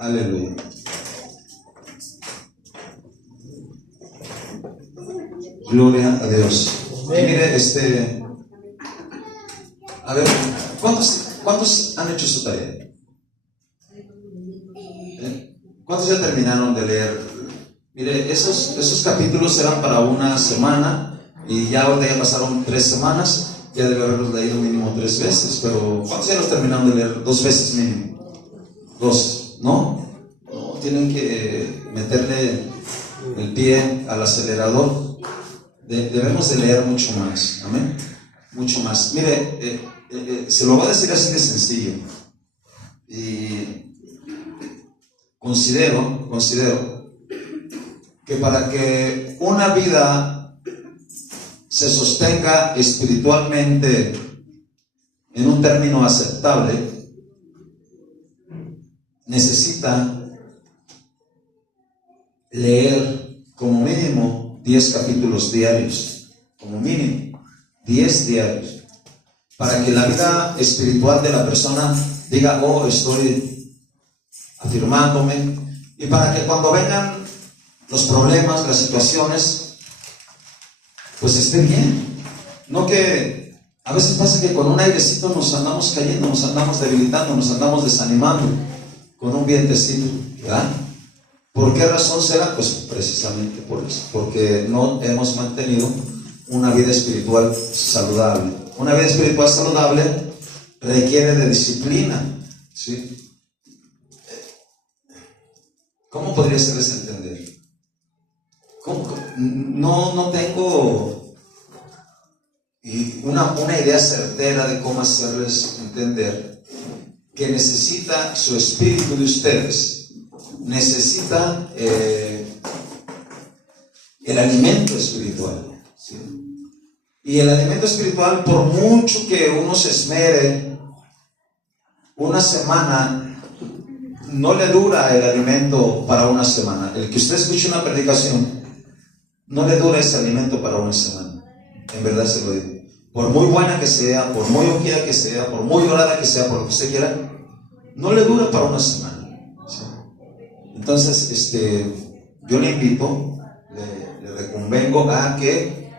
Aleluya. Gloria a Dios. Y mire, a ver, ¿cuántos han hecho su tarea? ¿Cuántos ya terminaron de leer? Mire, esos capítulos eran para una semana y ya ahorita ya pasaron 3 semanas. Ya debe haberlos leído mínimo 3 veces, pero ¿cuántos ya los terminaron de leer? 2 veces mínimo. 2, ¿no? No, tienen que meterle el pie al acelerador. Debemos de leer mucho más, amén, mucho más. Mire, se lo voy a decir así de sencillo. Y considero que para que una vida se sostenga espiritualmente en un término aceptable, necesita leer como mínimo 10 capítulos diarios, como mínimo 10 diarios, para que la vida espiritual de la persona diga: oh, estoy afirmándome, y para que cuando vengan los problemas, las situaciones, pues esté bien. No que a veces pasa que con un airecito nos andamos cayendo, nos andamos debilitando, nos andamos desanimando con un vientecito, ¿verdad? ¿Por qué razón será? Pues precisamente por eso, porque no hemos mantenido una vida espiritual saludable. Una vida espiritual saludable requiere de disciplina, ¿sí? ¿Cómo podría hacerles entender? No tengo una idea certera de cómo hacerles entender que necesita su espíritu de ustedes. Necesita el alimento espiritual, ¿sí? Y el alimento espiritual, por mucho que uno se esmere, una semana no le dura el alimento para una semana. El que usted escuche una predicación, no le dura ese alimento para una semana. En verdad se lo digo. Por muy buena que sea, por muy ungida que sea, por muy orada que sea, por lo que usted quiera, no le dura para una semana, ¿sí? Entonces, yo le invito, le reconvengo a que,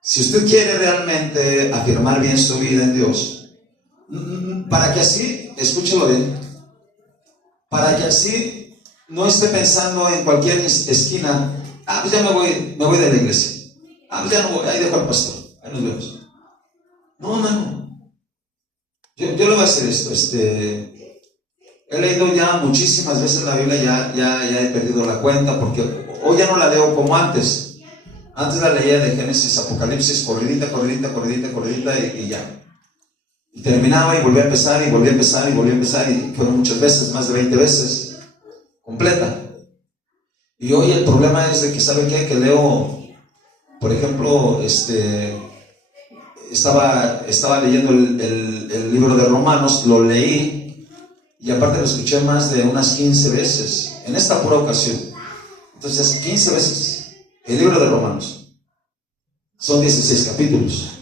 si usted quiere realmente afirmar bien su vida en Dios, para que así, escúchelo bien, para que así no esté pensando en cualquier esquina: pues ya me voy de la iglesia, pues ya no voy, ahí dejo al pastor, ahí nos vemos. No. Yo le voy a hacer esto. He leído ya muchísimas veces la Biblia, ya he perdido la cuenta, porque hoy ya no la leo como antes. Antes la leía de Génesis, Apocalipsis, corridita y ya. Y terminaba y volvía a empezar, y fueron muchas veces, más de 20 veces, completa. Y hoy el problema es de que, ¿sabe qué? Que leo, por ejemplo, estaba leyendo el libro de Romanos, lo leí, y aparte lo escuché más de unas 15 veces, en esta pura ocasión. Entonces, 15 veces, el libro de Romanos. Son 16 capítulos.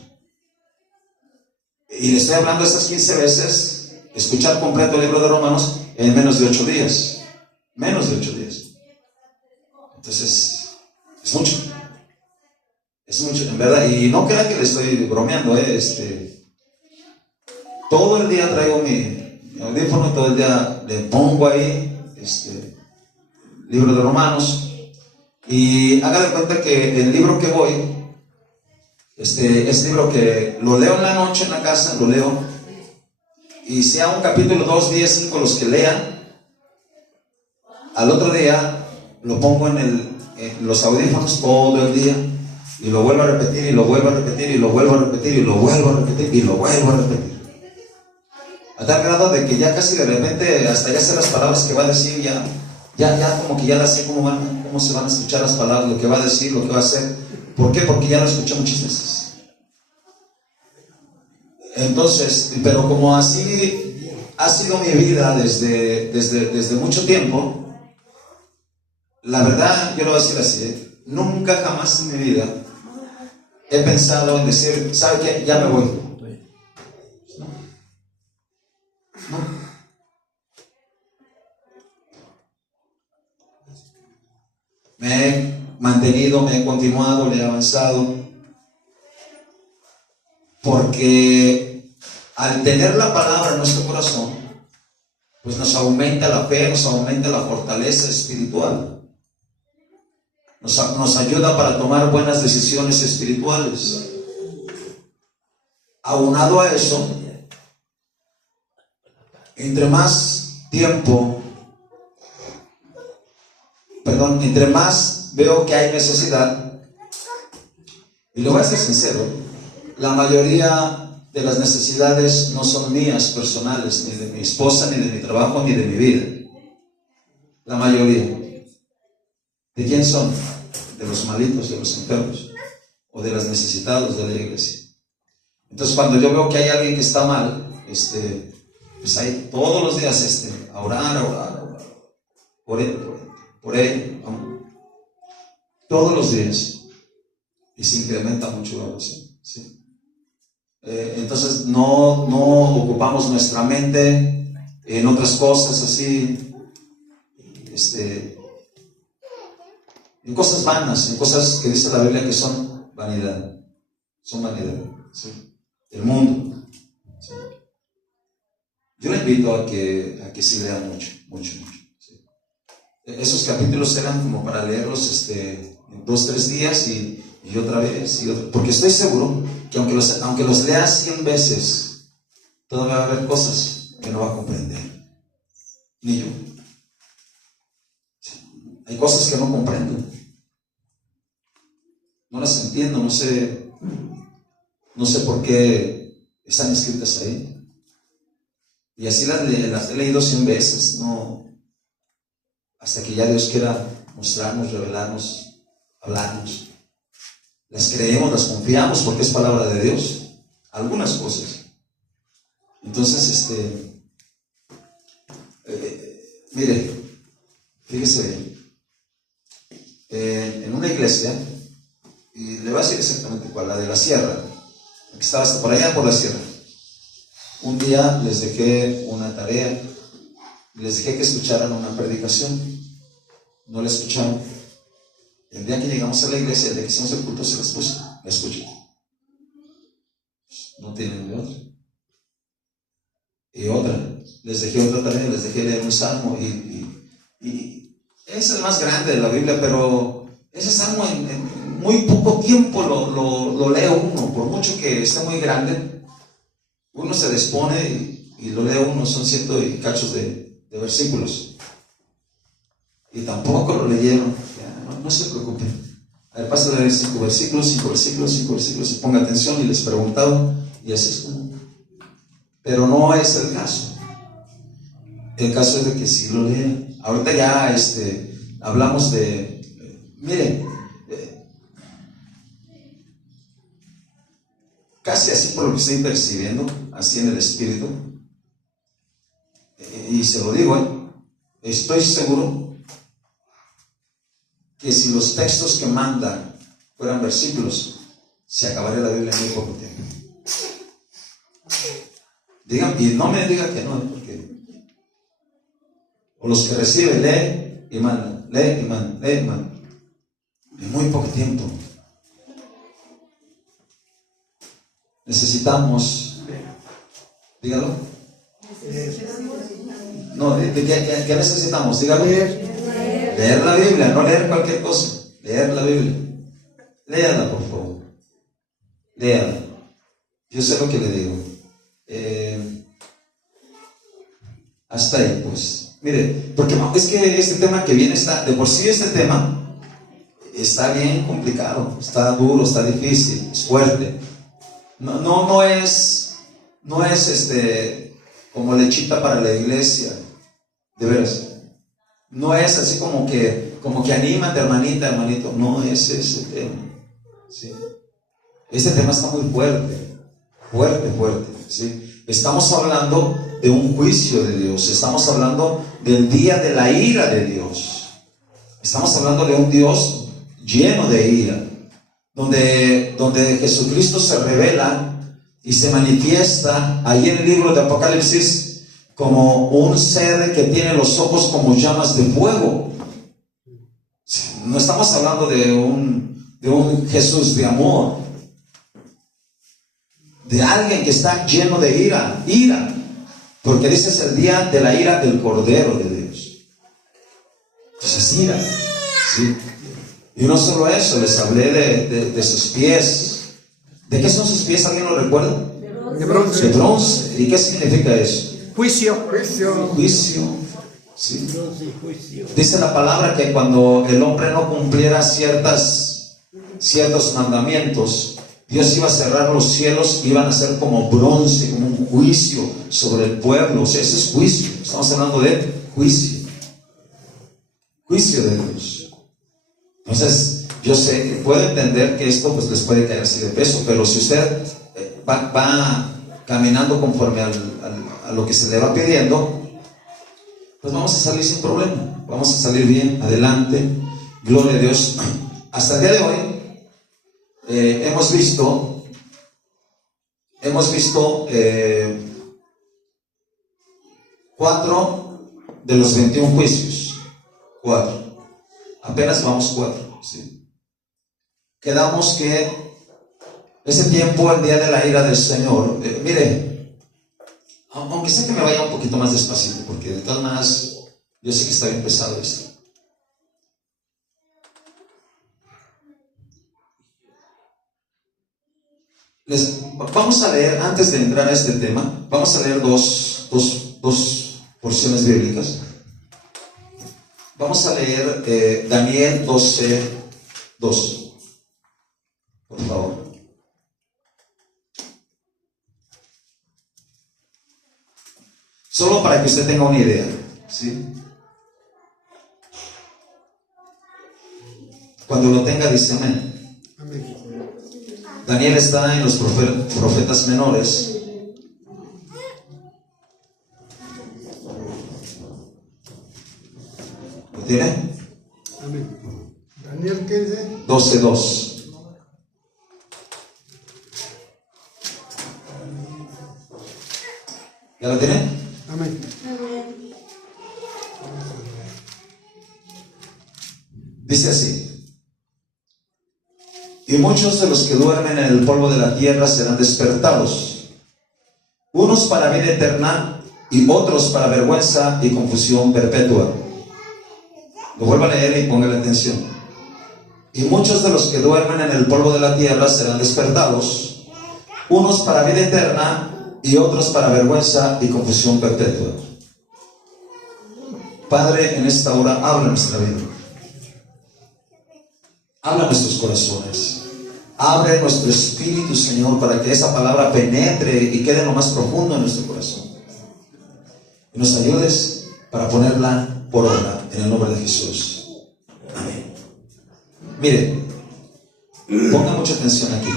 Y le estoy hablando estas 15 veces, escuchar completo el libro de Romanos en menos de 8 días. Menos de 8 días. Entonces, es mucho. Es mucho, en verdad. Y no crea que le estoy bromeando, todo el día traigo mi audífono, todo el día le pongo ahí libro de Romanos, y haga de cuenta que el libro que voy, es libro que lo leo en la noche en la casa, lo leo, y sea un capítulo, 2, 10, 5 los que lea, al otro día lo pongo en los audífonos todo el día, y lo vuelvo a repetir, y lo vuelvo a repetir, y lo vuelvo a repetir, y lo vuelvo a repetir, y lo vuelvo a repetir. A tal grado de que ya casi de repente hasta ya sé las palabras que va a decir, ya como que ya las sé cómo se van a escuchar las palabras, lo que va a decir, lo que va a hacer. ¿Por qué? Porque ya lo escuché muchas veces. Entonces, pero como así ha sido mi vida desde mucho tiempo, la verdad, yo lo voy a decir así, nunca jamás en mi vida he pensado en decir: ¿sabe qué? Ya me voy. No. me he mantenido, me he continuado, le he avanzado, porque al tener la palabra en nuestro corazón, pues nos aumenta la fe, nos aumenta la fortaleza espiritual, nos ayuda para tomar buenas decisiones espirituales. Aunado a eso, entre más veo que hay necesidad, y le voy a ser sincero, la mayoría de las necesidades no son mías personales, ni de mi esposa, ni de mi trabajo, ni de mi vida. La mayoría. ¿De quién son? De los malitos, de los enfermos, o de los necesitados de la iglesia. Entonces, cuando yo veo que hay alguien que está mal, pues hay todos los días a orar por él, todos los días, y se incrementa mucho la oración, ¿sí? Entonces no ocupamos nuestra mente en otras cosas así, en cosas vanas, en cosas que dice la Biblia que son vanidad, ¿sí? El mundo, ¿sí? Yo le invito a que sí lea mucho, ¿sí? Esos capítulos eran como para leerlos en 2-3 días y otra vez, porque estoy seguro que aunque los leas 100 veces, todavía va a haber cosas que no va a comprender, ni yo. Hay cosas que no comprendo, no las entiendo, no sé por qué están escritas ahí. Y así las he leído 100 veces, no, hasta que ya Dios quiera mostrarnos, revelarnos, hablarnos. Las creemos, las confiamos porque es palabra de Dios, algunas cosas. Entonces, mire, fíjese, en una iglesia, y le voy a decir exactamente cuál, la de la sierra, que estaba hasta por allá por la sierra. Un día les dejé una tarea, les dejé que escucharan una predicación, no la escucharon. El día que llegamos a la iglesia, el día que hicimos el culto, se las puse, la escuché. No tienen de otra. Y otra, les dejé otra tarea, les dejé leer un salmo, y es el más grande de la Biblia, pero ese salmo en muy poco tiempo lo lee uno, por mucho que esté muy grande, uno se dispone y lo lee uno, son 100 y cachos de versículos, y tampoco lo leyeron. No se preocupen, a ver, pasa a leer 5 versículos, y ponga atención, y les preguntaba, y así es como. Pero no es el caso. El caso es de que sí lo lean. Ahorita ya hablamos de, miren, casi así por lo que estoy percibiendo, así en el espíritu, y se lo digo, estoy seguro que si los textos que mandan fueran versículos, se acabaría la Biblia en muy poco tiempo. Digan, y no me digan que no, porque o los que reciben, lee y mandan, lee y mandan, en muy poco tiempo. Necesitamos, dígalo. No, ¿qué necesitamos? Dígalo. Leer la Biblia, no leer cualquier cosa, leer la Biblia. Léala, por favor. Léala. Yo sé lo que le digo. Hasta ahí, pues. Mire, porque es que este tema que viene está, de por sí este tema está bien complicado, está duro, está difícil, es fuerte. No es como lechita para la iglesia, de veras. No es así como que anímate, hermanita, hermanito. No es ese tema, ¿sí? Este tema está muy fuerte, ¿sí? Estamos hablando de un juicio de Dios, estamos hablando del día de la ira de Dios, estamos hablando de un Dios lleno de ira, donde Jesucristo se revela y se manifiesta ahí en el libro de Apocalipsis como un ser que tiene los ojos como llamas de fuego. no estamos hablando de un Jesús de amor, de alguien que está lleno de ira, porque dice es el día de la ira del Cordero de Dios. Entonces ira, ¿sí? Y no solo eso, les hablé de sus pies. ¿De qué son sus pies? ¿Alguien lo recuerda? De bronce. De bronce. ¿Y qué significa eso? Juicio. Juicio. ¿Sí? Dice la palabra que cuando el hombre no cumpliera ciertos mandamientos, Dios iba a cerrar los cielos, iban a ser como bronce, como un juicio sobre el pueblo. O sea, ese es juicio. Estamos hablando de juicio. Juicio de Dios. Entonces, yo sé, puedo entender que esto pues les puede caer así de peso, pero si usted va caminando conforme a lo que se le va pidiendo, pues vamos a salir sin problema, vamos a salir bien, adelante, gloria a Dios. Hasta el día de hoy hemos visto 4 de los 21 juicios, 4, apenas vamos 4, ¿sí? Quedamos que ese tiempo, el día de la ira del Señor, mire, aunque sé que me vaya un poquito más despacito, porque de todas maneras yo sé que está bien pesado esto. Vamos a leer, antes de entrar a este tema, vamos a leer dos porciones bíblicas. Vamos a leer Daniel 12:2. Por favor. Solo para que usted tenga una idea, ¿sí? Cuando lo tenga, dice amén. Daniel está en los profetas menores. ¿Lo tiene? Amén. Daniel 15. 12:2. ¿Ya lo tiene? Amén. Dice así: y muchos de los que duermen en el polvo de la tierra serán despertados, unos para vida eterna y otros para vergüenza y confusión perpetua. Lo vuelvo a leer y póngale atención. Y muchos de los que duermen en el polvo de la tierra serán despertados, unos para vida eterna y otros para vergüenza y confusión perpetua. Padre, en esta hora habla nuestra vida, habla nuestros corazones, abre nuestro espíritu, Señor, para que esa palabra penetre y quede en lo más profundo de nuestro corazón, y nos ayudes para ponerla por obra en el nombre de Jesús. Amén. Mire, ponga mucha atención aquí.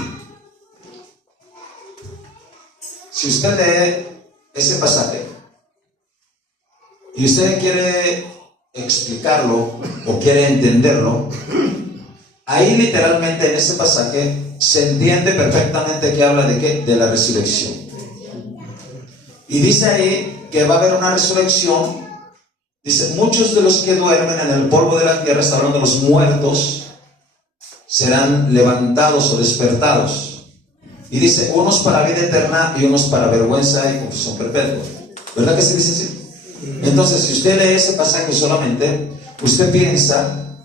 Si usted lee ese pasaje y usted quiere explicarlo o quiere entenderlo, ahí literalmente en ese pasaje se entiende perfectamente que habla de qué, de la resurrección. Y dice ahí que va a haber una resurrección. Dice, muchos de los que duermen en el polvo de la tierra, está hablando de los muertos, serán levantados o despertados. Y dice, unos para vida eterna y unos para vergüenza y confusión perpetua. ¿Verdad que se dice así? Entonces, si usted lee ese pasaje solamente, usted piensa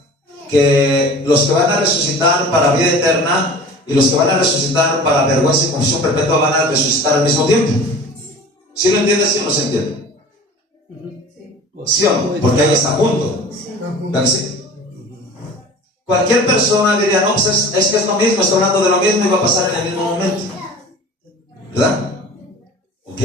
que los que van a resucitar para vida eterna y los que van a resucitar para vergüenza y confusión perpetua van a resucitar al mismo tiempo. ¿Sí lo entiende? ¿Sí o no se entiende? ¿Sí o no? Porque ahí está junto. ¿Verdad que sí? Cualquier persona diría, no, pues es que es lo mismo, está hablando de lo mismo y va a pasar en el mismo momento. ¿Verdad? Ok.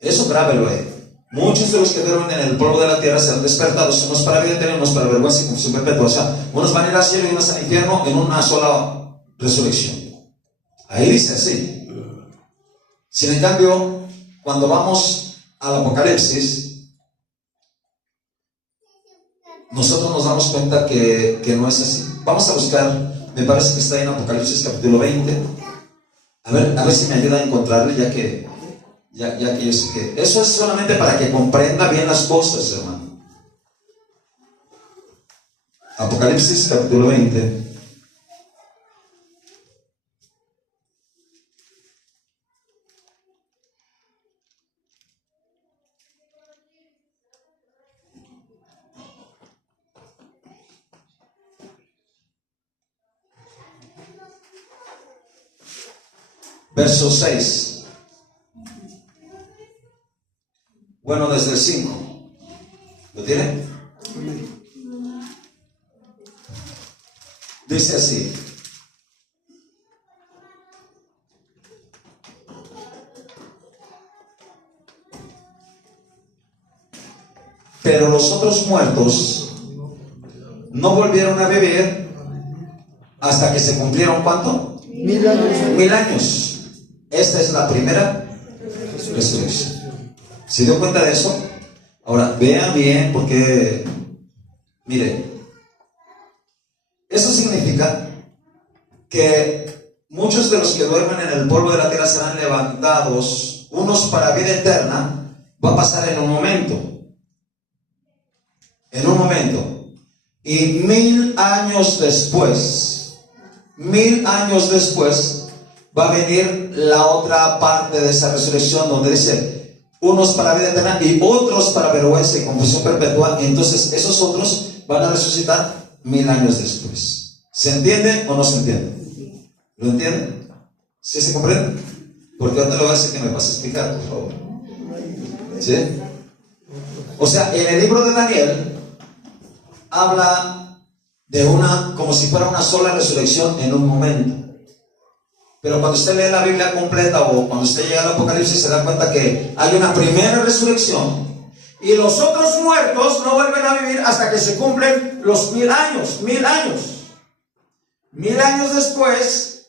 Eso grábelo ahí. Muchos de los que duermen en el polvo de la tierra serán despertados, unos para vida eterna, unos para vergüenza y confusión perpetua. O sea, unos van a ir al cielo y unos al infierno en una sola resurrección. Ahí dice así. Sin en cambio, cuando vamos al Apocalipsis, nosotros nos damos cuenta que no es así. Vamos a buscar, me parece que está en Apocalipsis capítulo 20. A ver si me ayuda a encontrarle, ya que yo sé que eso es solamente para que comprenda bien las cosas, hermano. Apocalipsis capítulo 20. Verso 6. Bueno, desde el 5. ¿Lo tiene? Dice así: pero los otros muertos no volvieron a vivir hasta que se cumplieron ¿cuánto? 1000 años. 1000 años. Esta es la primera resurrección. ¿Se dio cuenta de eso? Ahora, vean bien, porque, mire, eso significa que muchos de los que duermen en el polvo de la tierra serán levantados, unos para vida eterna. Va a pasar en un momento. En un momento. Y 1000 años después, 1000 años después, va a venir la otra parte de esa resurrección, donde dice, unos para vida eterna y otros para vergüenza y confusión perpetua. Entonces esos otros van a resucitar 1000 años después. ¿Se entiende o no se entiende? ¿Lo entienden? ¿Sí se comprende? Porque ahorita le voy a decir que me vas a explicar, por favor. ¿Sí? O sea, en el libro de Daniel habla de una, como si fuera una sola resurrección en un momento. Pero cuando usted lee la Biblia completa, o cuando usted llega al Apocalipsis, se da cuenta que hay una primera resurrección y los otros muertos no vuelven a vivir hasta que se cumplen los 1000 años. 1000 años. 1000 años después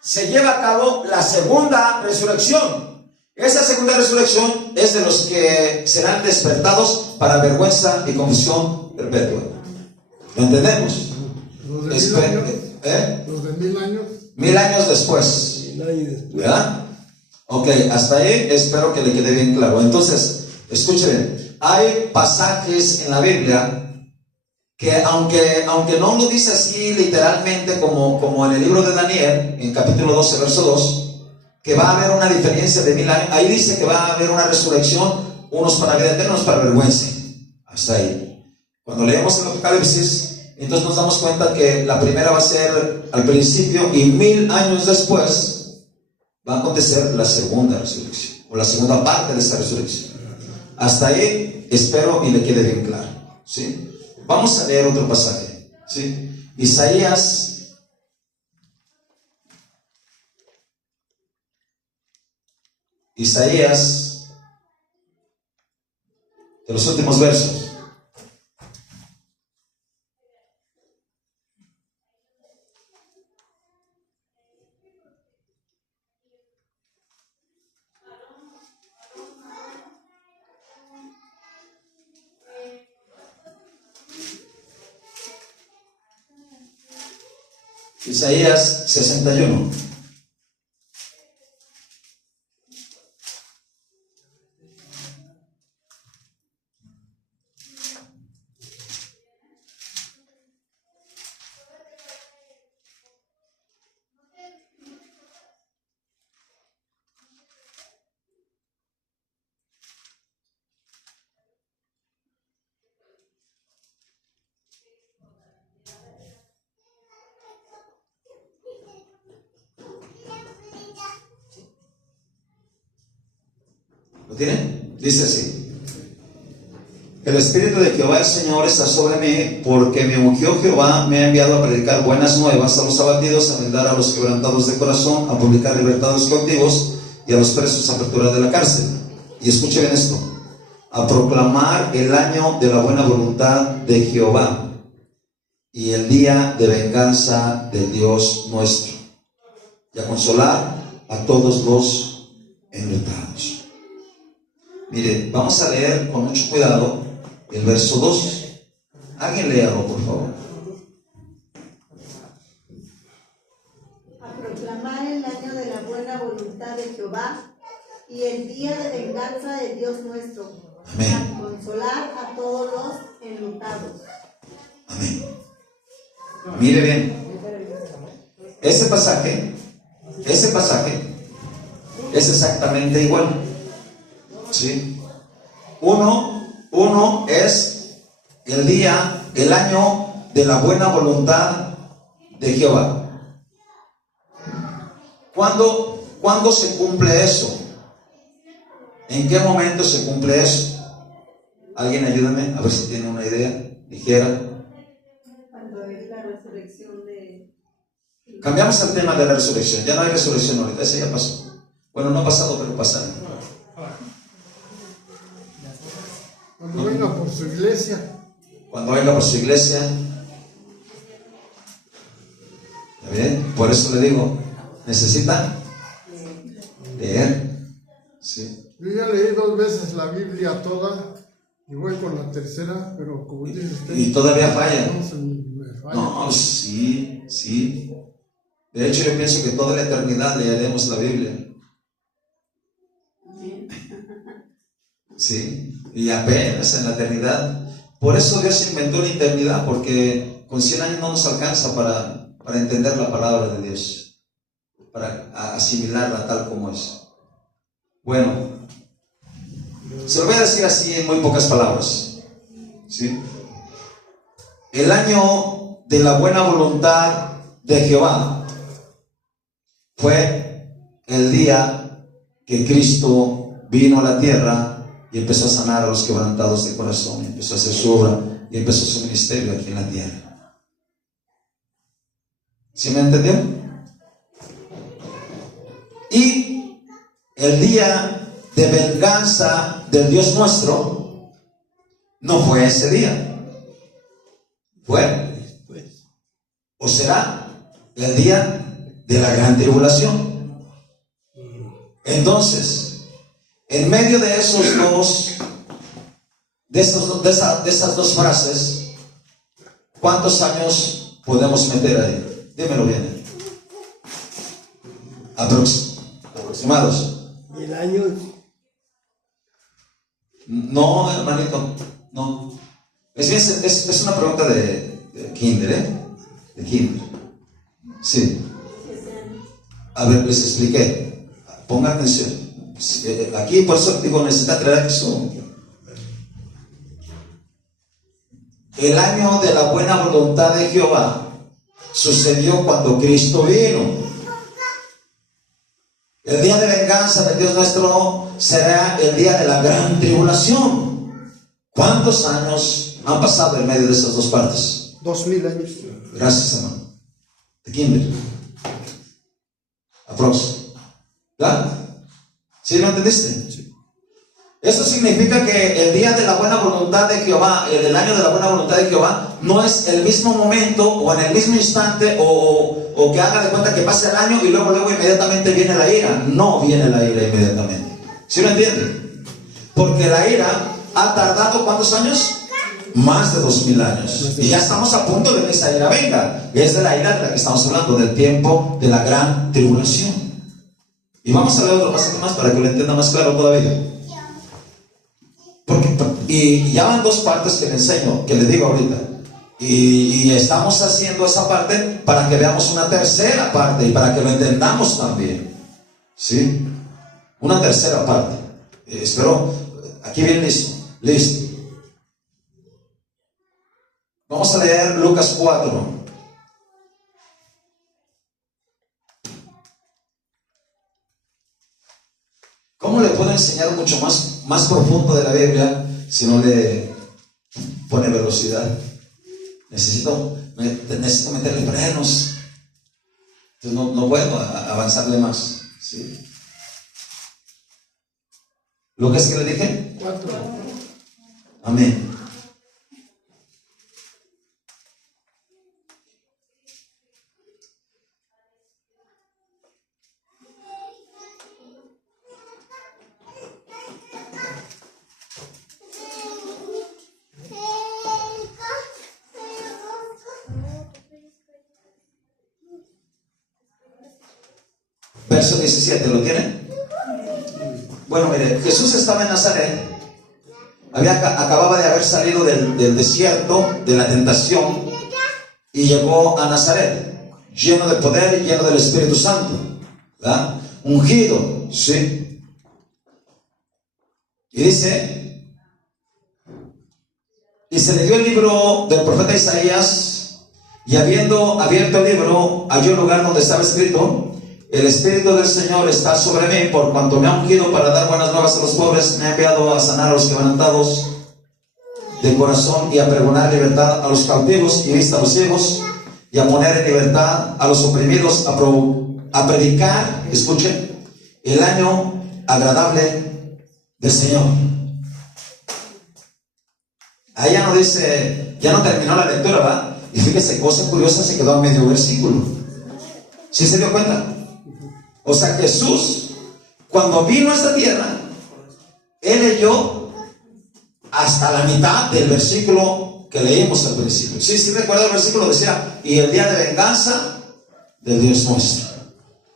se lleva a cabo la segunda resurrección. Esa segunda resurrección es de los que serán despertados para vergüenza y confusión perpetua. ¿Lo entendemos? Los de 1000 años. Los de 1000 años. 1000 años después. ¿Verdad? Ok, hasta ahí espero que le quede bien claro. Entonces, escuchen, hay pasajes en la Biblia que aunque no lo dice así literalmente como en el libro de Daniel, en capítulo 12, verso 2, que va a haber una diferencia de 1000 años. Ahí dice que va a haber una resurrección, unos para vida eterna, unos para vergüenza. Hasta ahí. Cuando leemos el Apocalipsis, entonces nos damos cuenta que la primera va a ser al principio y 1000 años después va a acontecer la segunda resurrección, o la segunda parte de esa resurrección. Hasta ahí espero y le quede bien claro, ¿sí? Vamos a leer otro pasaje, ¿sí? Isaías de los últimos versos. Isaías 61. ¿Lo tienen? Dice así: el Espíritu de Jehová el Señor está sobre mí, porque me ungió Jehová, me ha enviado a predicar buenas nuevas a los abatidos, a vendar a los quebrantados de corazón, a publicar libertad a los cautivos y a los presos apertura de la cárcel. Y escuchen bien esto: a proclamar el año de la buena voluntad de Jehová y el día de venganza del Dios nuestro, y a consolar a todos los enlutados. Mire, vamos a leer con mucho cuidado el verso 2. Alguien léalo, por favor. A proclamar el año de la buena voluntad de Jehová y el día de venganza de Dios nuestro. Amén. A consolar a todos los enlutados. Amén. Mire bien. Ese pasaje es exactamente igual. ¿Sí? Uno es el día, el año de la buena voluntad de Jehová. ¿Cuándo se cumple eso? ¿En qué momento se cumple eso? Alguien ayúdame a ver si tiene una idea ligera. Cuando es la resurrección de... Cambiamos el tema de la resurrección. Ya no hay resurrección ahorita, ese ya pasó. Bueno, no ha pasado, pero pasará. Cuando venga por su iglesia. Cuando venga por su iglesia. ¿Está bien? Por eso le digo, necesita leer. Sí. Yo ya leí 2 veces la Biblia toda y voy con la tercera, pero como dice usted. Y todavía falla. Me falla. No, sí. De hecho, yo pienso que toda la eternidad leeremos la Biblia. Sí, y apenas en la eternidad. Por eso Dios inventó la eternidad, porque con 100 años no nos alcanza para entender la palabra de Dios, para asimilarla tal como es. Bueno, se lo voy a decir así en muy pocas palabras. ¿Sí? El año de la buena voluntad de Jehová fue el día que Cristo vino a la tierra y empezó a sanar a los quebrantados de corazón, y empezó a hacer su obra y empezó su ministerio aquí en la tierra. ¿Sí me entendió? Y el día de venganza del Dios nuestro no fue ese día, fue o será el día de la gran tribulación. Entonces, en medio de esas dos frases, ¿cuántos años podemos meter ahí? Dímelo bien. Aproximados. 1000 años. No, hermanito, no. Es una pregunta de kinder, ¿eh? De kinder. Sí. A ver, les expliqué. Pongan atención. Aquí por eso digo, necesita traer a Jesús. El año de la buena voluntad de Jehová sucedió cuando Cristo vino. El día de venganza de Dios nuestro será el día de la gran tribulación. ¿Cuántos años han pasado en medio de esas dos partes? 2000 años. Gracias, hermano. ¿De quién? Aprox. ¿Verdad? ¿Sí lo entendiste? Sí. Eso significa que el día de la buena voluntad de Jehová, el año de la buena voluntad de Jehová, no es el mismo momento o en el mismo instante o que haga de cuenta que pase el año y luego inmediatamente viene la ira. No viene la ira inmediatamente. ¿Sí lo entiende? Porque la ira ha tardado ¿cuántos años? Más de 2000 años. Y ya estamos a punto de que esa ira venga. Es de la ira de la que estamos hablando, del tiempo de la gran tribulación. Y vamos a ver otro pasaje más para que lo entienda más claro todavía. Y ya van 2 partes que le enseño, que le digo ahorita. Y estamos haciendo esa parte para que veamos una tercera parte y para que lo entendamos también. ¿Sí? Una tercera parte. Espero, aquí bien listo. Vamos a leer Lucas 4. ¿Cómo le puedo enseñar mucho más profundo de la Biblia si no le pone velocidad? Necesito meterle frenos. Entonces no puedo avanzarle más. ¿Sí? ¿Lo que es que le dije? 4. Amén. Verso 17, ¿lo tienen? Bueno, mire, Jesús estaba en Nazaret, acababa de haber salido del desierto, de la tentación, y llegó a Nazaret, lleno de poder y lleno del Espíritu Santo, ¿verdad? Ungido, ¿sí? Y dice, y se le dio el libro del profeta Isaías, y habiendo abierto el libro, halló el lugar donde estaba escrito: el Espíritu del Señor está sobre mí, por cuanto me ha ungido para dar buenas nuevas a los pobres, me ha enviado a sanar a los quebrantados de corazón, y a pregonar libertad a los cautivos y vista a los ciegos, y a poner en libertad a los oprimidos, a predicar, escuchen, el año agradable del Señor. Ahí ya no dice, ya no terminó la lectura, ¿va? Y fíjese, cosa curiosa, se quedó a medio versículo. ¿Sí se dio cuenta? O sea, Jesús, cuando vino a esta tierra, Él leyó hasta la mitad del versículo que leímos al principio. Sí, recuerda el versículo, decía, y el día de venganza del Dios nuestro.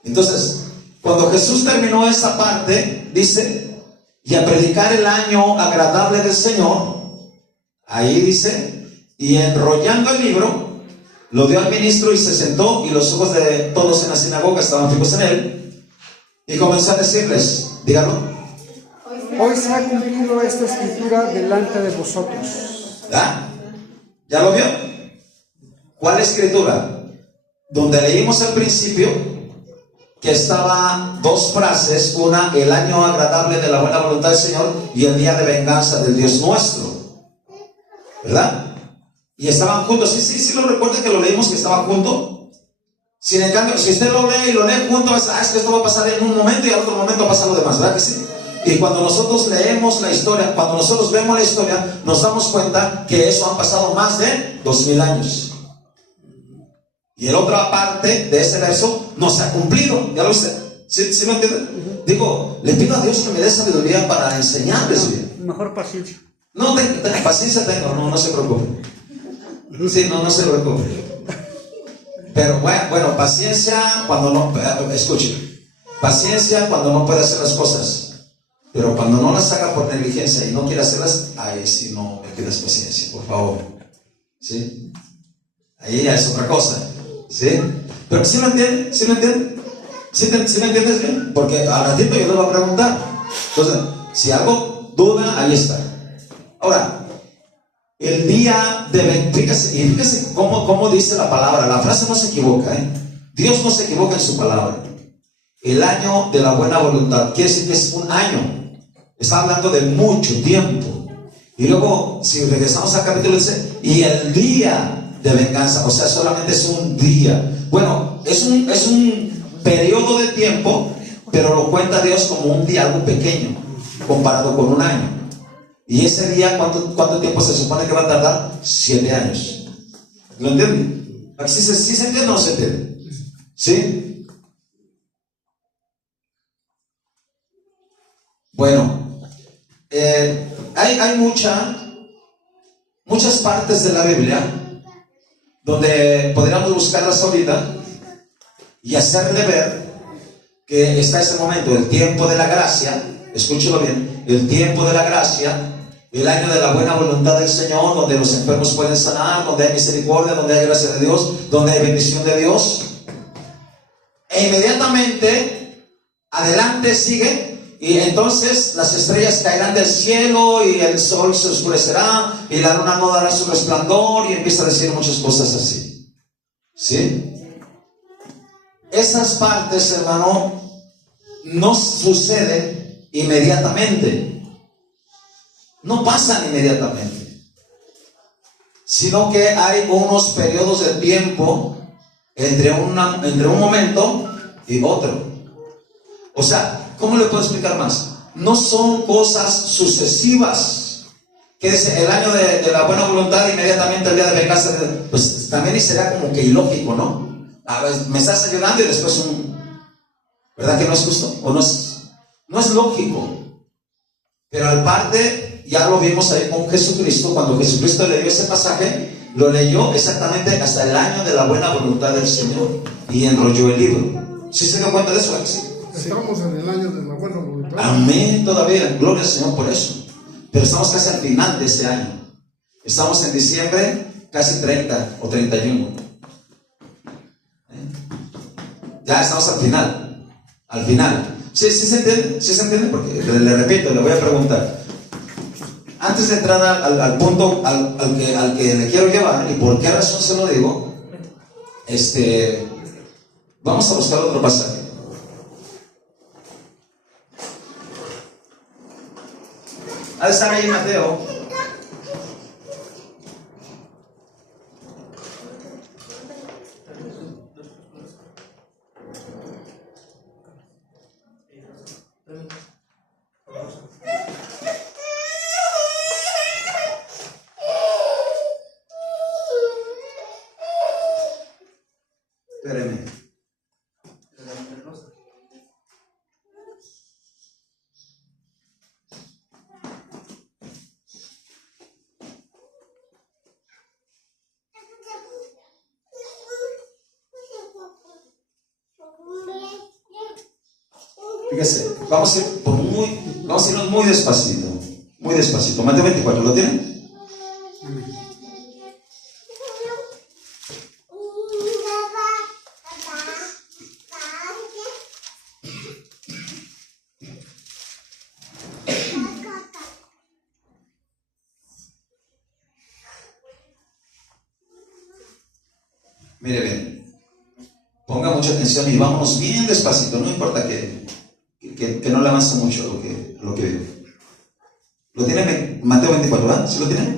Entonces, cuando Jesús terminó esa parte, dice, y a predicar el año agradable del Señor, ahí dice, y enrollando el libro, lo dio al ministro y se sentó, y los ojos de todos en la sinagoga estaban fijos en él, y comenzó a decirles, díganlo, hoy se ha cumplido esta escritura delante de vosotros. ¿Ah? ¿Ya lo vio? ¿Cuál escritura? Donde leímos al principio que estaba dos frases, una, el año agradable de la buena voluntad del Señor, y el día de venganza del Dios nuestro, ¿verdad? Y estaban juntos. Sí, lo recuerda que lo leímos, que estaban juntos. Sin en cambio, si usted lo lee y lo lee juntos, es que esto va a pasar en un momento y al otro momento pasa lo demás, ¿verdad que sí? Y cuando nosotros leemos la historia, cuando nosotros vemos la historia, nos damos cuenta que eso han pasado más de 2000 años. Y en otra parte de ese verso no se ha cumplido. ¿Ya lo viste? ¿Sí me entiende? Digo, le pido a Dios que me dé sabiduría para enseñarles bien. Mejor paciencia. No, paciencia tengo, no se preocupe. Sí, no se preocupe. Pero bueno, paciencia cuando no, escuche, paciencia cuando no puede hacer las cosas. Pero cuando no las haga por negligencia y no quiere hacerlas, ahí sí no me pidas paciencia, por favor. ¿Sí? Ahí ya es otra cosa. ¿Sí? Pero ¿sí me entienden? ¿Sí me entienden? ¿Sí me entiendes bien? Porque al ratito yo le voy a preguntar. Entonces, si algo duda, ahí está. Ahora, el día de... Fíjese cómo dice la palabra. La frase no se equivoca, ¿eh? Dios no se equivoca en su palabra. El año de la buena voluntad. Quiere decir que es un año. Está hablando de mucho tiempo. Y luego, si regresamos al capítulo, dice, y el día de venganza, o sea, solamente es un día. Bueno, es un periodo de tiempo, pero lo cuenta Dios como un día, algo pequeño, comparado con un año. Y ese día, ¿cuánto tiempo se supone que va a tardar? 7 años. ¿Lo entienden? ¿Sí se entiende o no se entiende? ¿Sí? Bueno, hay muchas partes de la Biblia donde podríamos buscarlas ahorita y hacerle ver que está ese momento, el tiempo de la gracia. Escúchelo bien, el tiempo de la gracia, el año de la buena voluntad del Señor, donde los enfermos pueden sanar, donde hay misericordia, donde hay gracia de Dios, donde hay bendición de Dios. E inmediatamente adelante sigue, y entonces las estrellas caerán del cielo y el sol se oscurecerá y la luna no dará su resplandor, y empieza a decir muchas cosas así. ¿Sí? Esas partes, hermano, no suceden inmediatamente, no pasan inmediatamente, sino que hay unos periodos de tiempo entre un momento y otro. O sea, ¿cómo le puedo explicar más? No son cosas sucesivas, que es el año de la buena voluntad, inmediatamente el día de venganza. Pues también será como que ilógico, ¿no? A ver, me estás ayudando y después ¿verdad que no es justo? ¿O no es lógico? Pero al parte, ya lo vimos ahí con Jesucristo. Cuando Jesucristo leyó ese pasaje, lo leyó exactamente hasta el año de la buena voluntad del Señor y enrolló el libro. ¿Sí se dio cuenta de eso? ¿Sí? Estamos en el año de la buena voluntad. Amén, todavía, gloria al Señor por eso. Pero estamos casi al final de ese año. Estamos en diciembre casi 30 o 31. Ya estamos al final. Al final. ¿Sí se entiende? ¿Sí se entiende? Porque le repito, le voy a preguntar. Antes de entrar al punto al que le quiero llevar, y por qué razón se lo digo, vamos a buscar otro pasaje. Ha de estar ahí Mateo. Espéreme. Fíjese, vamos a irnos muy despacito. Muy despacito. Mateo 24, ¿lo tienen? Mire bien, ponga mucha atención y vámonos bien despacito, no importa que no le avance mucho lo que veo. ¿Lo tiene Mateo 24, ¿verdad? ¿Sí lo tiene?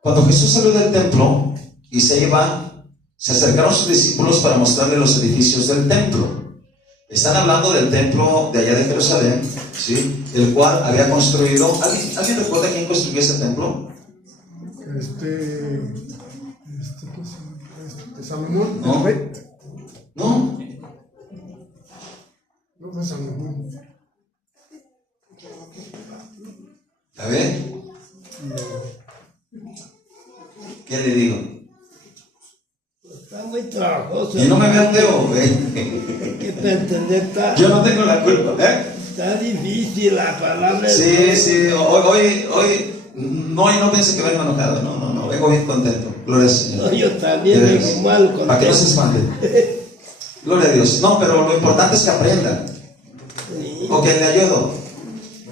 Cuando Jesús salió del templo y se iba, se acercaron sus discípulos para mostrarle los edificios del templo. Están hablando del templo de allá de Jerusalén, ¿sí? El cual había construido. ¿Alguien recuerda quién construyó ese templo? ¿qué se llama? Salomón. No. No. No fue Salomón. A ver. ¿Qué le digo? Está muy trabajoso. Y no me vean feo, güey. Que te entender, está, Yo no tengo la culpa, ¿eh? está difícil la palabra. Sí, hoy no piense que vengo enojado, no, vengo bien contento, gloria al Señor. No, yo también vengo mal con para que no se espante. Gloria a Dios. No, pero lo importante es que aprendan. Ok, le ayudo.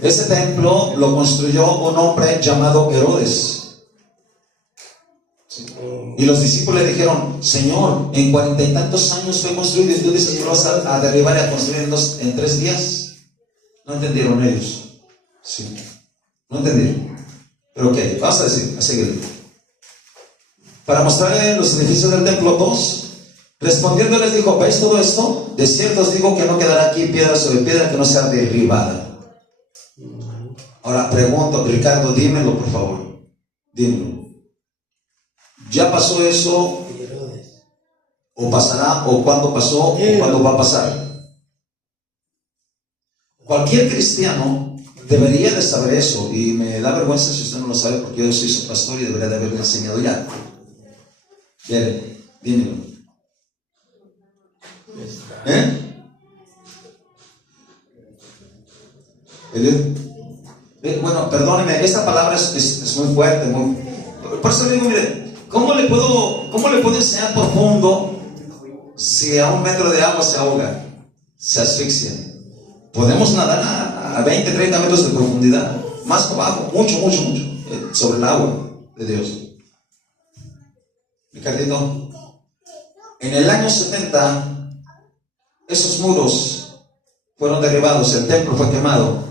Ese templo lo construyó un hombre llamado Herodes. Sí. Y los discípulos le dijeron: Señor, en 40 y tantos años fue construido y tú dices que lo vas a derribar y a construir en 3 días. No entendieron ellos. Sí. No entendieron. Pero ok, vamos a seguir. Para mostrarle los edificios del templo 2, respondiendo les dijo: ¿veis todo esto? De cierto os digo que no quedará aquí piedra sobre piedra que no sea derribada. Ahora pregunto, Ricardo, dímelo por favor. Dímelo. ¿Ya pasó eso? ¿O pasará? ¿O cuándo pasó? ¿O cuándo va a pasar? Cualquier cristiano debería de saber eso, y me da vergüenza si usted no lo sabe, porque yo soy su pastor y debería de haberle enseñado ya. Dímelo. Bueno, perdóneme, esta palabra es muy fuerte, por eso le digo, mire, ¿cómo le puedo enseñar profundo si a 1 metro de agua se ahoga, se asfixia? Podemos nadar a 20, 30 metros de profundidad, más abajo, mucho, sobre el agua de Dios. Ricardito, en el año 70, esos muros fueron derribados, el templo fue quemado,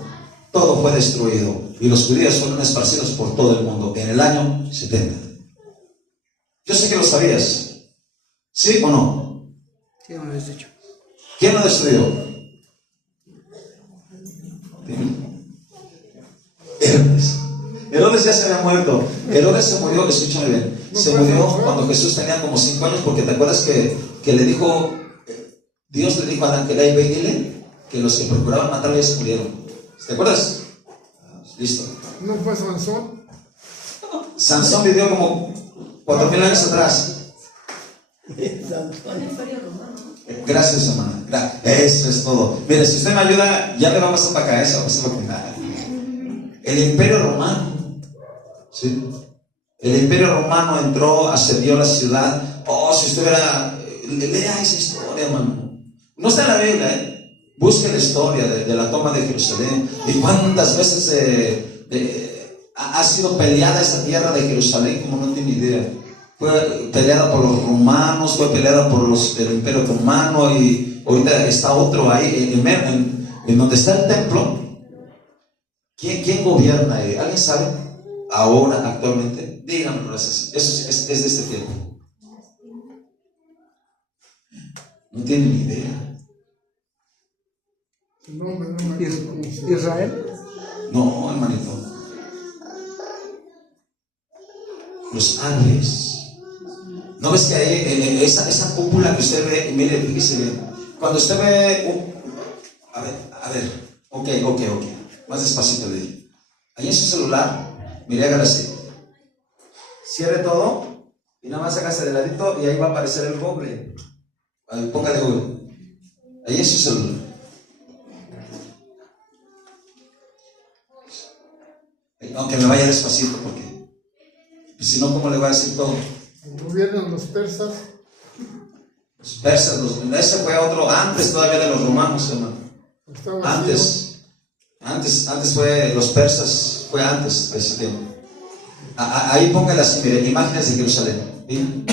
todo fue destruido y los judíos fueron esparcidos por todo el mundo en el año 70. Yo sé que lo sabías, ¿sí o no? Sí, me lo has dicho. ¿Quién lo destruyó? Herodes ya se había muerto. Herodes se murió, escúchame bien, se murió cuando Jesús tenía como 5 años, porque te acuerdas que le dijo, Dios le dijo a Adán que ve y dile que los que procuraban matarlo ya se murieron. ¿Te acuerdas? Listo. ¿No fue Sansón? Sansón vivió como 4,000 años atrás. Gracias, hermana. Eso es todo. Mire, si usted me ayuda, ya le va a pasar para acá eso. El Imperio Romano, ¿sí? El Imperio Romano entró, asedió la ciudad. Oh, si usted viera, lea esa historia, hermano. No está en la Biblia, Busque la historia de la toma de Jerusalén y cuántas veces ha sido peleada esa tierra de Jerusalén como no tiene idea. Fue peleada por los romanos, fue peleada por los del Imperio Romano, y ahorita está otro ahí en donde está el templo. ¿Quién gobierna ahí? ¿Alguien sabe? Ahora, actualmente, díganme, eso es de este tiempo. No tienen ni idea. Israel. No, hermanito. Los árabes. ¿No ves que ahí esa cúpula que usted ve? Mire, fíjese bien. Cuando usted ve a ver, ok, más despacito le digo. Ahí en su celular, mire, hágalo así. Cierre todo y nada más hágase de ladito y ahí va a aparecer el Google. Ahí, póngale Google. Ahí en su celular. Aunque me vaya despacito, porque si no, ¿cómo le voy a decir todo? Gobiernan los persas. Los persas, ese fue otro, antes todavía de los romanos, hermano. Antes fue los persas, fue antes de ese tiempo. Ahí póngale así, mire, imágenes de Jerusalén. ¿Sí?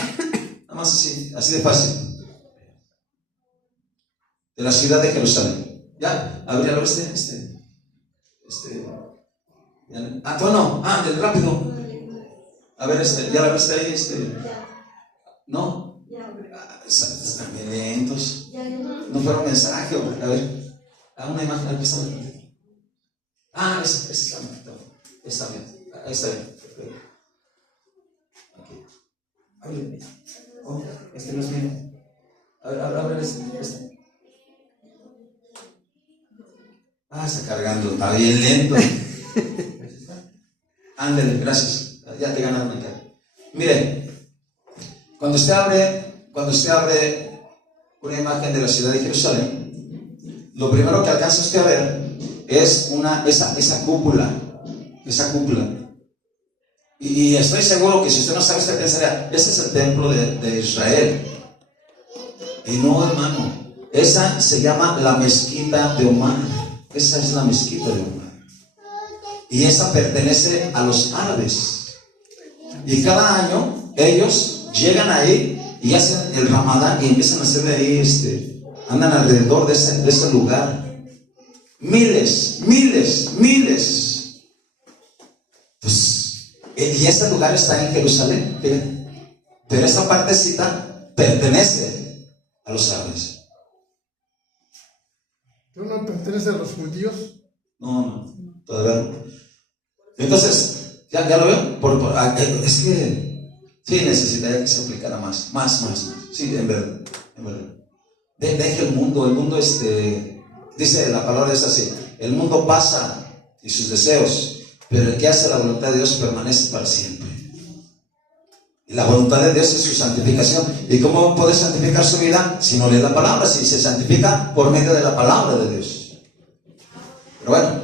Nada más así de fácil. De la ciudad de Jerusalén. Ya, abríalo rápido. A ver, ¿ya la viste ahí? ¿No? Están bien lentos. No fueron mensaje, a ver. Una imagen, aquí está. Esa es la imagen. Está bien. Ahí está bien. Aquí. Ábrele. Oh, este no es mío. A ver, este. Está cargando, está bien lento. Ándale, gracias. Ya te ganaron acá. Mire, cuando usted abre una imagen de la ciudad de Jerusalén, lo primero que alcanza usted a ver es esa cúpula. Esa cúpula. Y estoy seguro que si usted no sabe, usted pensaría, ese es el templo de Israel. Y no, hermano. Esa se llama la mezquita de Omar. Esa es la mezquita de Omar. Y esa pertenece a los árabes. Y cada año ellos llegan ahí y hacen el Ramadán y empiezan a hacer de ahí, andan alrededor de ese lugar. Miles. Pues, y ese lugar está en Jerusalén. Fíjate. Pero esa partecita pertenece a los árabes. ¿No pertenece a los judíos? No, todavía no. Entonces, ¿ya lo veo? Es que sí necesitaría que se aplicara más. Sí, en verdad. Deje el mundo, dice la palabra es así: el mundo pasa y sus deseos, pero el que hace la voluntad de Dios permanece para siempre. Y la voluntad de Dios es su santificación. ¿Y cómo puede santificar su vida? Si no lee la palabra, si se santifica por medio de la palabra de Dios. Pero bueno,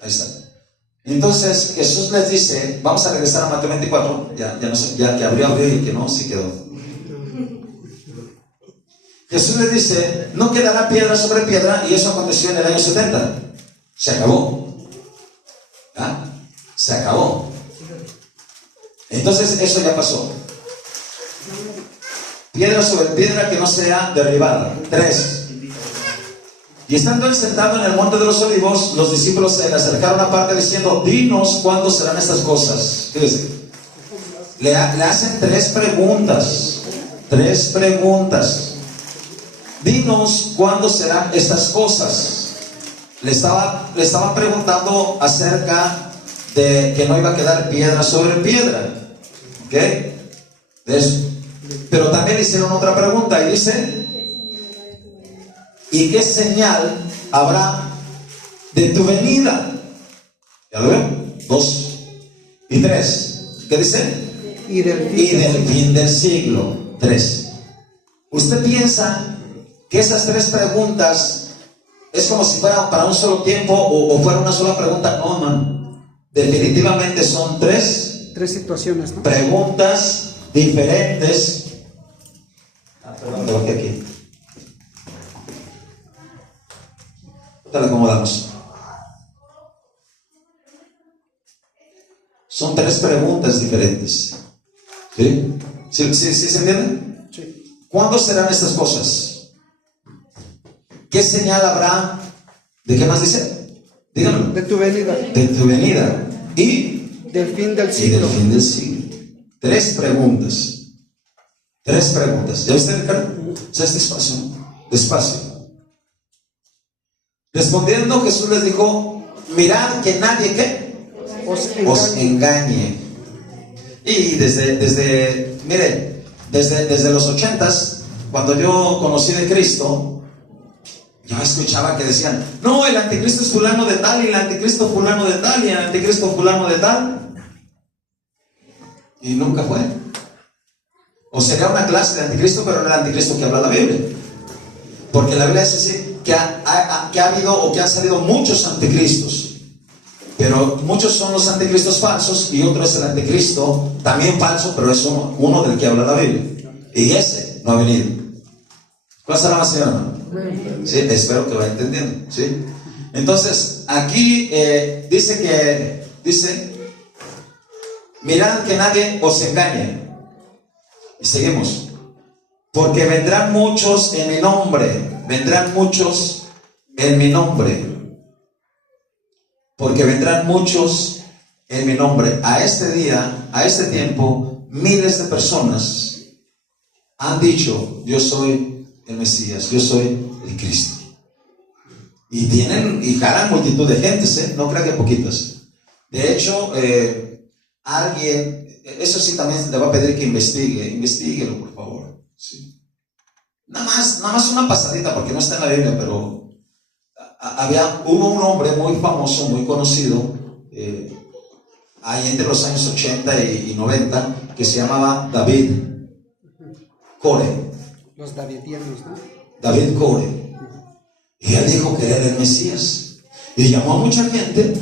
ahí está. Entonces Jesús les dice, vamos a regresar a Mateo 24, ya que abrió y que no, sí quedó. Jesús les dice, no quedará piedra sobre piedra, y eso aconteció en el año 70. Se acabó. Se acabó. Entonces eso ya pasó. Piedra sobre piedra que no sea derribada. 3. Y estando él sentado en el monte de los olivos, los discípulos se le acercaron aparte diciendo, dinos cuándo serán estas cosas. Fíjense, le hacen 3 preguntas. 3 preguntas. Dinos cuándo serán estas cosas. Le estaban preguntando acerca de que no iba a quedar piedra sobre piedra. ¿Ok? De eso. Pero también le hicieron otra pregunta y dice, ¿y qué señal habrá de tu venida? ¿Ya lo ven? 2 y 3. ¿Qué dice? Y del fin del siglo. 3. ¿Usted piensa que esas 3 preguntas es como si fuera para un solo tiempo o fuera una sola pregunta? No, hermano. definitivamente son tres situaciones, ¿no? preguntas diferentes. Perdón, te bajé aquí. Te la acomodamos. Son tres preguntas diferentes. ¿Sí? ¿Sí se entiende? Sí. ¿Cuándo serán estas cosas? ¿Qué señal habrá? ¿De qué más dice? Díganlo. De tu venida. De tu venida. Y Del fin del y siglo. del fin del siglo. Tres preguntas. Tres preguntas. ¿Ya viste, Ricardo? O sea, es despacio, ¿no? Despacio. Respondiendo, Jesús les dijo: mirad que nadie, ¿qué? Os engañe. Y desde los 80s, cuando yo conocí de Cristo, yo escuchaba que decían: no, el anticristo es fulano de tal, y el anticristo fulano de tal, y el anticristo fulano de tal. Y nunca fue. O sería una clase de anticristo, pero no el anticristo que habla la Biblia. Porque la Biblia dice que ha habido o que han salido muchos anticristos. Pero muchos son los anticristos falsos, y otro es el anticristo también falso, pero es uno del que habla la Biblia. Y ese no ha venido. ¿Cuál será más, señora? Sí, espero que vaya entendiendo. ¿Sí? Entonces, aquí dice: mirad que nadie os engañe. Y seguimos: porque vendrán muchos en mi nombre. Vendrán muchos en mi nombre. Porque vendrán muchos en mi nombre. A este día, a este tiempo, miles de personas han dicho: yo soy el Mesías, yo soy el Cristo. Y jalan multitud de gentes, no crean que poquitas. De hecho, alguien, eso sí también le va a pedir que investiguelo, por favor. Sí. Nada más una pasadita, porque no está en la Biblia, pero hubo un hombre muy famoso, muy conocido, ahí entre los años 80 y 90, que se llamaba David Core. Los davidianos, ¿no? David Core. Y él dijo que era el Mesías. Y llamó a mucha gente,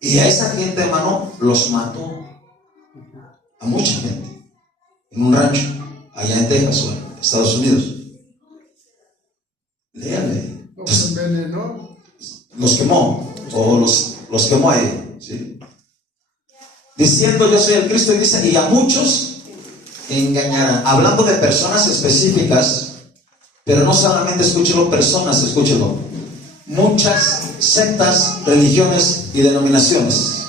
y a esa gente, hermano, los mató. A mucha gente. En un rancho, allá en Texas o en Estados Unidos. Léale. Los envenenó. Los quemó, o los quemó a él, ¿sí? Diciendo: yo soy el Cristo. Y dice: y a muchos engañarán. Hablando de personas específicas, pero no solamente escúchelo personas, escúchelo muchas sectas, religiones y denominaciones,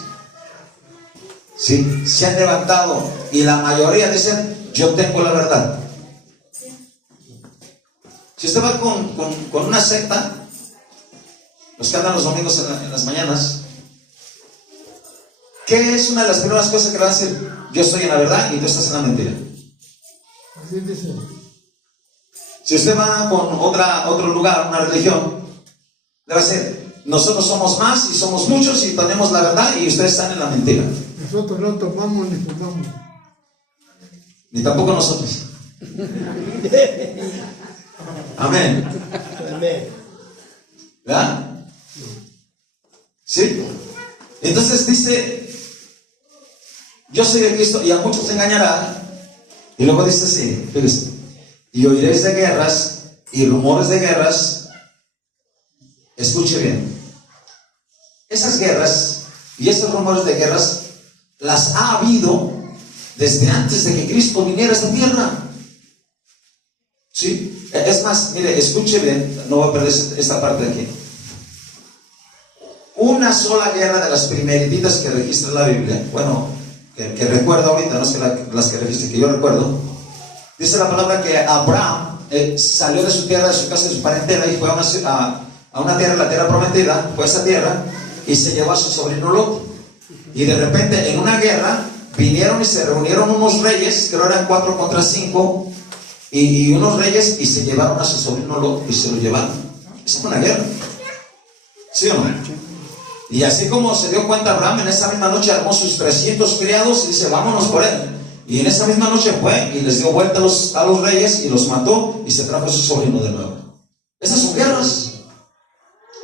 ¿sí? Se han levantado, y la mayoría dicen: yo tengo la verdad. Si usted va con una secta, los que andan los domingos en las mañanas, ¿qué es una de las primeras cosas que le van a decir? Yo estoy en la verdad y tú estás en la mentira. Así dice. Si usted va con otro lugar, una religión, le va a decir: nosotros somos más y somos muchos y tenemos la verdad, y ustedes están en la mentira. Nosotros no tomamos ni fumamos. Ni tampoco nosotros. Amén. Amén. ¿Verdad? ¿Sí? Entonces dice: yo soy de Cristo, y a muchos se engañará. Y luego dice así, fíjense: y oiréis de guerras y rumores de guerras. Escuche bien. Esas guerras y esos rumores de guerras las ha habido desde antes de que Cristo viniera a esta tierra. ¿Sí? Es más, mire, escuche bien, no voy a perder esta parte de aquí. Una sola guerra de las primeritas que registra la Biblia, bueno, que recuerdo ahorita, no es que las que registre, que yo recuerdo, dice la palabra que Abraham salió de su tierra, de su casa, de su parentela, y fue a una tierra, la tierra prometida, fue a esa tierra, y se llevó a su sobrino Lot. Y de repente, en una guerra, vinieron y se reunieron unos reyes, creo eran 4 contra 5, y unos reyes, y se llevaron a su sobrino Lot, y se lo llevaron. Es una guerra. ¿Sí o no? Y así como se dio cuenta Abraham, en esa misma noche armó sus 300 criados y dice: vámonos por él. Y en esa misma noche fue y les dio vuelta a los reyes y los mató, y se trajo a su sobrino de nuevo. Esas son guerras.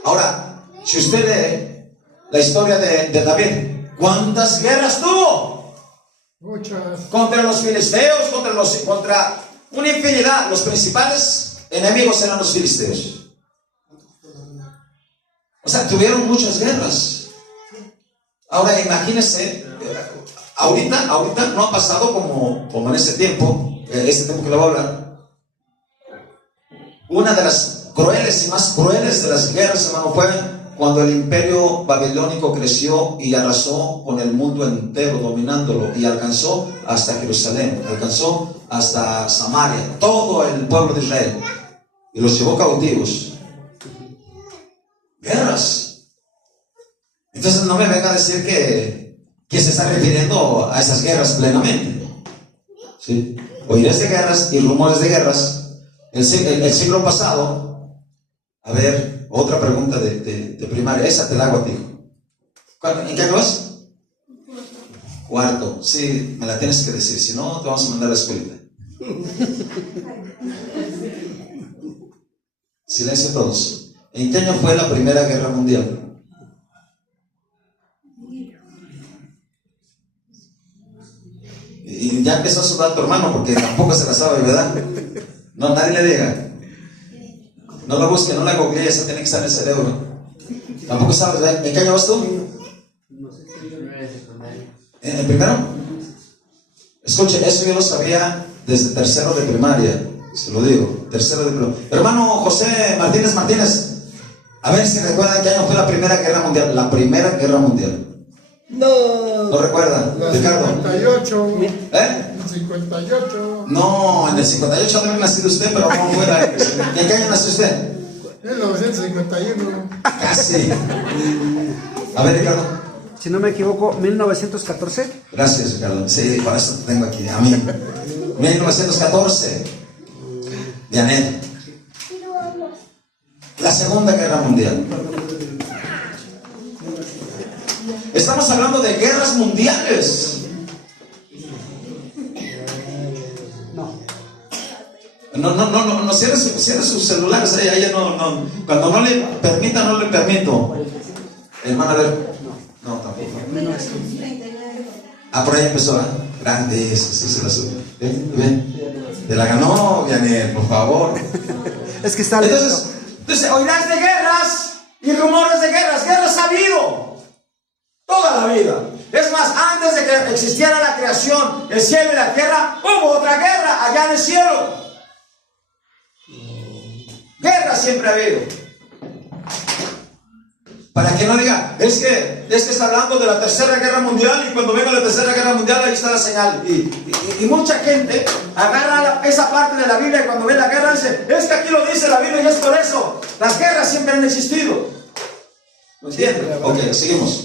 Ahora, si usted lee la historia de David, ¿Cuántas guerras tuvo? Muchas. Contra los filisteos, contra una infinidad. Los principales enemigos eran los filisteos. O sea, tuvieron muchas guerras. Ahora imagínense, ahorita no ha pasado como en ese tiempo, este tiempo que le voy a hablar. Una de las crueles y más crueles de las guerras, hermano, fue cuando el imperio babilónico creció y arrasó con el mundo entero, dominándolo, y alcanzó hasta Jerusalén, alcanzó hasta Samaria, todo el pueblo de Israel, y los llevó cautivos. Guerras. Entonces no me venga a decir que se está refiriendo a esas guerras plenamente. ¿Sí? Oirás de guerras y rumores de guerras. El siglo pasado, a ver, otra pregunta de primaria, esa te la hago a ti. ¿En qué año vas? Cuarto. Sí, me la tienes que decir, si no te vamos a mandar a la escuelita. Silencio todos. ¿En qué año fue la Primera Guerra Mundial? Y ya empezó a sudar tu hermano porque tampoco se la sabe, ¿verdad? No, nadie le diga. No lo busque, no la googlee, eso tiene que estar en el cerebro. Tampoco sabes, ¿verdad? ¿En qué año vas tú? ¿En el primero? Escuche, eso yo lo sabía desde tercero de primaria. Se lo digo, tercero de primaria. Hermano José Martínez, a ver si recuerdan qué año fue la Primera Guerra Mundial. La Primera Guerra Mundial. ¿No recuerdan? Ricardo. 58. ¿Eh? 58. No, en el 58 debe haber nacido usted, pero no fuera. ¿En qué año nació usted? 1951. Casi. A ver, Ricardo. Si no me equivoco, 1914. Gracias, Ricardo. Sí, para eso te tengo aquí. A mí. 1914. Janet. La Segunda Guerra Mundial. Estamos hablando de guerras mundiales. No, cierre sus celulares ahí, no. Cuando no le permita, no le permito. Hermano, a ver. No, tampoco. Por ahí empezó, ¿eh? Grande, eso, sí se la sube. Ven. Te la ganó, Vianney, por favor. Es que está Entonces, oirás de guerras y rumores de guerras. Guerras ha habido toda la vida. Es más, antes de que existiera la creación, el cielo y la tierra, hubo otra guerra allá en el cielo. Guerra siempre ha habido. Para que no diga, es que está hablando de la Tercera Guerra Mundial, y cuando venga la Tercera Guerra Mundial ahí está la señal. Y mucha gente agarra esa parte de la Biblia y cuando ve la guerra dice, es que aquí lo dice la Biblia y es por eso. Las guerras siempre han existido. ¿Lo entienden? Ok, seguimos.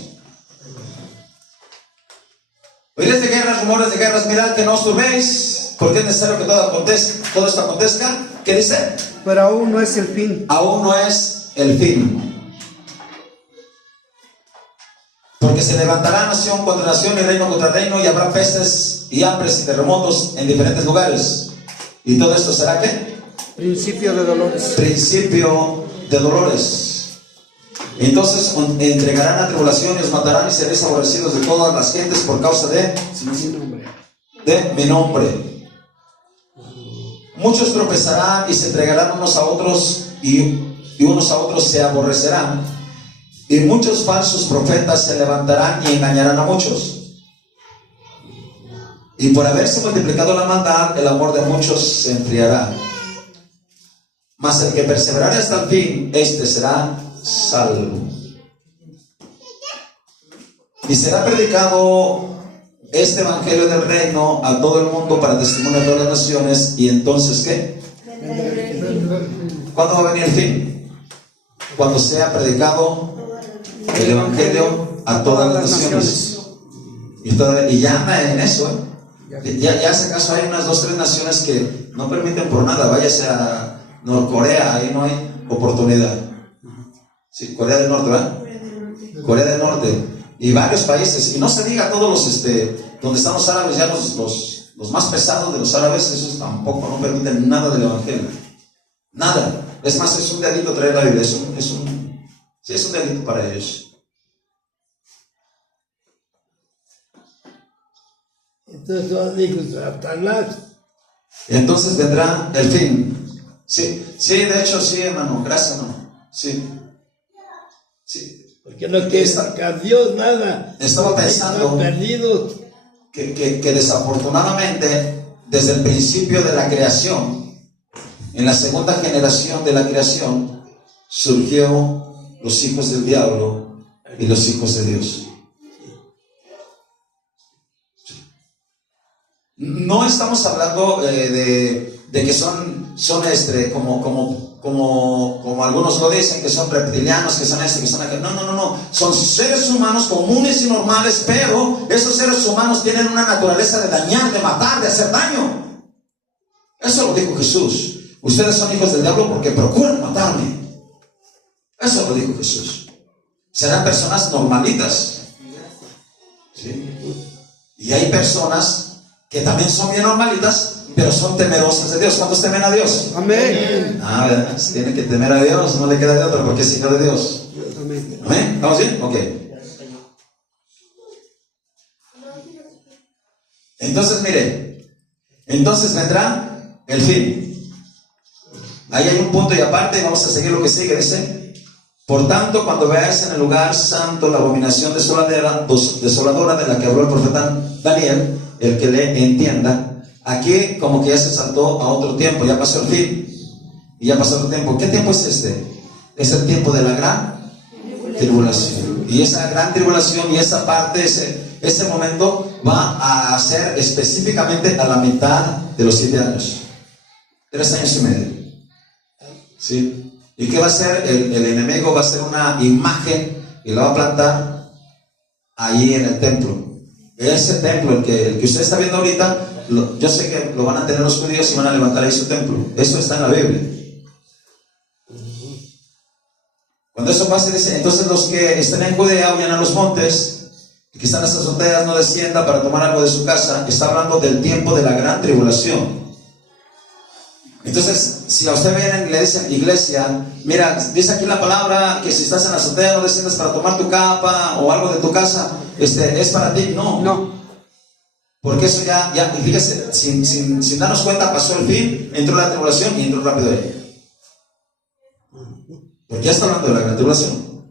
Oiréis de guerras, rumores de guerras, mirad que no os turbéis, porque es necesario que todo esto acontezca. ¿Qué dice? Pero aún no es el fin. Aún no es el fin. Porque se levantará nación contra nación y reino contra reino, y habrá pestes y hambres y terremotos en diferentes lugares. ¿Y todo esto será qué? Principio de dolores. Principio de dolores. Entonces entregarán a tribulación y os matarán, y seréis aborrecidos de todas las gentes por causa de mi nombre. Muchos tropezarán y se entregarán unos a otros, y unos a otros se aborrecerán. Y muchos falsos profetas se levantarán y engañarán a muchos. Y por haberse multiplicado la maldad, el amor de muchos se enfriará. Mas el que perseverare hasta el fin, este será salvo. Y será predicado este evangelio del reino a todo el mundo para testimonio de todas las naciones. Y entonces, ¿qué? ¿Cuándo va a venir el fin? Cuando sea predicado el evangelio a todas las naciones. Y ya anda en eso, ¿eh? Ya si acaso hay unas 2 o 3 naciones que no permiten por nada. Váyase a Norcorea, ahí no hay oportunidad. Sí, Corea del Norte, ¿verdad? Corea del Norte y varios países, y no se diga todos los donde están los árabes, ya los más pesados de los árabes, esos tampoco no permiten nada del evangelio, nada. Es más, es un delito traer la Biblia, es un delito para ellos. Estos son hijos de Satanás. Entonces vendrá el fin. Sí, sí, de hecho sí, hermano, gracias, hermano. Sí. Sí. Porque no quiere sacar Dios nada. Estaba pensando Están perdidos. que desafortunadamente, desde el principio de la creación, en la segunda generación de la creación, surgió los hijos del diablo y los hijos de Dios. No estamos hablando de que son como algunos lo dicen, que son reptilianos, que son que son aquel. No. Son seres humanos comunes y normales, pero esos seres humanos tienen una naturaleza de dañar, de matar, de hacer daño. Eso lo dijo Jesús. Ustedes son hijos del diablo porque procuran matarme. Eso lo dijo Jesús. Serán personas normalitas, ¿sí? Y hay personas que también son bien normalitas, pero son temerosas de Dios. ¿Cuántos temen a Dios? Amén. ¿Verdad? Tiene que temer a Dios, no le queda de otra porque es hijo de Dios. Amén. ¿Amén? ¿Vamos bien? Ok. Entonces, mire, entonces vendrá el fin. Ahí hay un punto y aparte, y vamos a seguir lo que sigue, dice: por tanto, cuando veáis en el lugar santo la abominación desoladora de la que habló el profeta Daniel, el que le entienda. Aquí como que ya se saltó a otro tiempo, ya pasó el fin y ya pasó otro tiempo. ¿Qué tiempo es este? Es el tiempo de la gran tribulación. Y esa gran tribulación y esa parte, ese momento va a ser específicamente a la mitad de los 7 años, 3 años y medio. ¿Sí? ¿Y qué va a hacer? El enemigo va a hacer una imagen y la va a plantar ahí en el templo. Ese templo, el que usted está viendo ahorita, yo sé que lo van a tener los judíos y van a levantar ahí su templo. Eso está en la Biblia. Cuando eso pase, dice: entonces los que estén en Judea huyan a los montes, y que están en las azoteas no descienda para tomar algo de su casa. Está hablando del tiempo de la gran tribulación. Entonces, si a usted vienen y le dicen: iglesia, mira, dice aquí la palabra que si estás en la azotea no desciendas para tomar tu capa o algo de tu casa, es para ti. No. Porque eso ya fíjese, sin darnos cuenta pasó el fin, entró la tribulación y entró rápido ahí. Porque ya está hablando de la gran tribulación.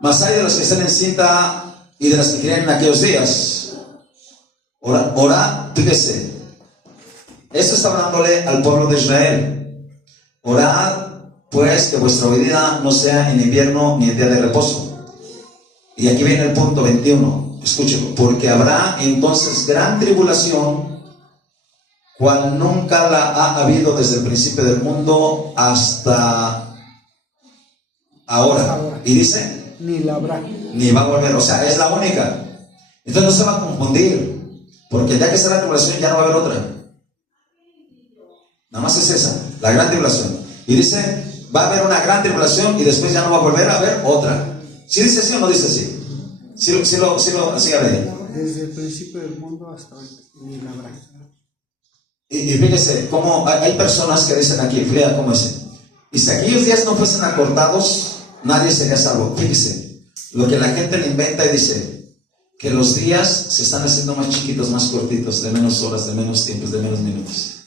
Mas hay de los que están en cinta y de las que creen en aquellos días. Orad, fíjese. Esto está hablándole al pueblo de Israel. Orad, pues, que vuestra vida no sea en invierno ni en día de reposo. Y aquí viene el punto 21. Escúchelo. Porque habrá entonces gran tribulación, cual nunca la ha habido desde el principio del mundo hasta ahora. Y dice: ni la habrá. Ni va a volver. O sea, es la única. Entonces no se va a confundir. Porque ya que será la tribulación, ya no va a haber otra. Nada más es esa, la gran tribulación. Y dice: va a haber una gran tribulación y después ya no va a volver a haber otra. ¿Sí dice así o no dice así? Sí lo siga leyendo. Desde el principio del mundo hasta hoy, ni la habrá. Y fíjese cómo hay personas que dicen aquí, lea cómo dice: y si aquellos días no fuesen acortados, nadie sería salvo. Fíjese, lo que la gente le inventa y dice, que los días se están haciendo más chiquitos, más cortitos, de menos horas, de menos tiempos, de menos minutos.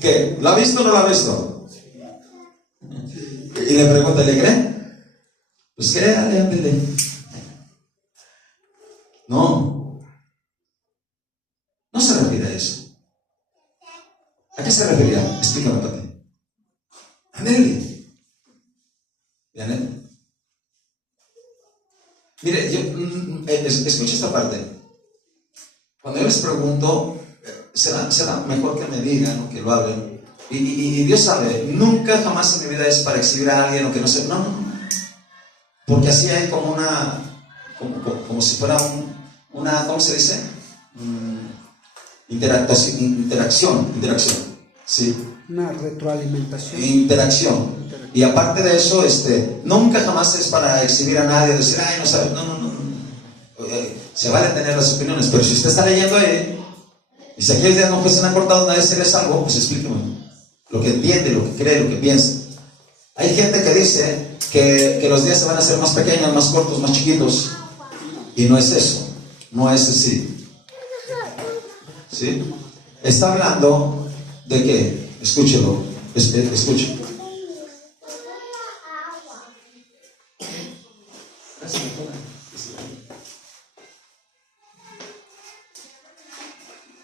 ¿Qué? ¿Lo ha visto o no lo ha visto? Y le pregunta: ¿le cree? Pues créale, ándele. No se refiere a eso. ¿A qué se refería? Explícame, Pati. Ándele. Mire, escucha esta parte. Cuando yo les pregunto, será mejor que me digan o que lo hablen. Y Dios sabe, nunca jamás en mi vida es para exhibir a alguien o que no sé. No. Porque así hay como como si fuera una, ¿cómo se dice? Interacción. ¿Sí? Una retroalimentación. Interacción. Y aparte de eso, nunca jamás es para exhibir a nadie, decir: ay, no sabe. No. Se vale tener las opiniones, pero si usted está leyendo ahí, y si aquellos días no fuesen acortados, nadie sería salvo, pues explíqueme lo que entiende, lo que cree, lo que piensa. Hay gente que dice que los días se van a hacer más pequeños, más cortos, más chiquitos. Y no es eso, no es así. ¿Sí? Está hablando de que, escúchelo, escuche.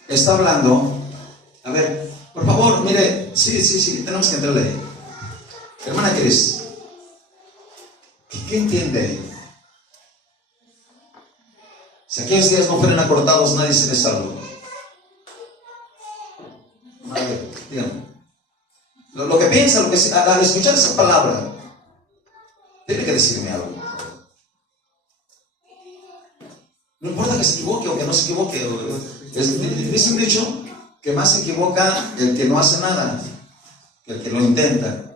Está hablando, a ver, por favor, mire, sí, tenemos que entrarle ahí. Hermana Cris, ¿qué entiende? Si aquellos días no fueran acortados, nadie se les salva. A ver, dígame. Lo que piensa, al escuchar esa palabra, tiene que decirme algo. No importa que se equivoque o que no se equivoque. Dice un dicho que más se equivoca el que no hace nada que el que lo intenta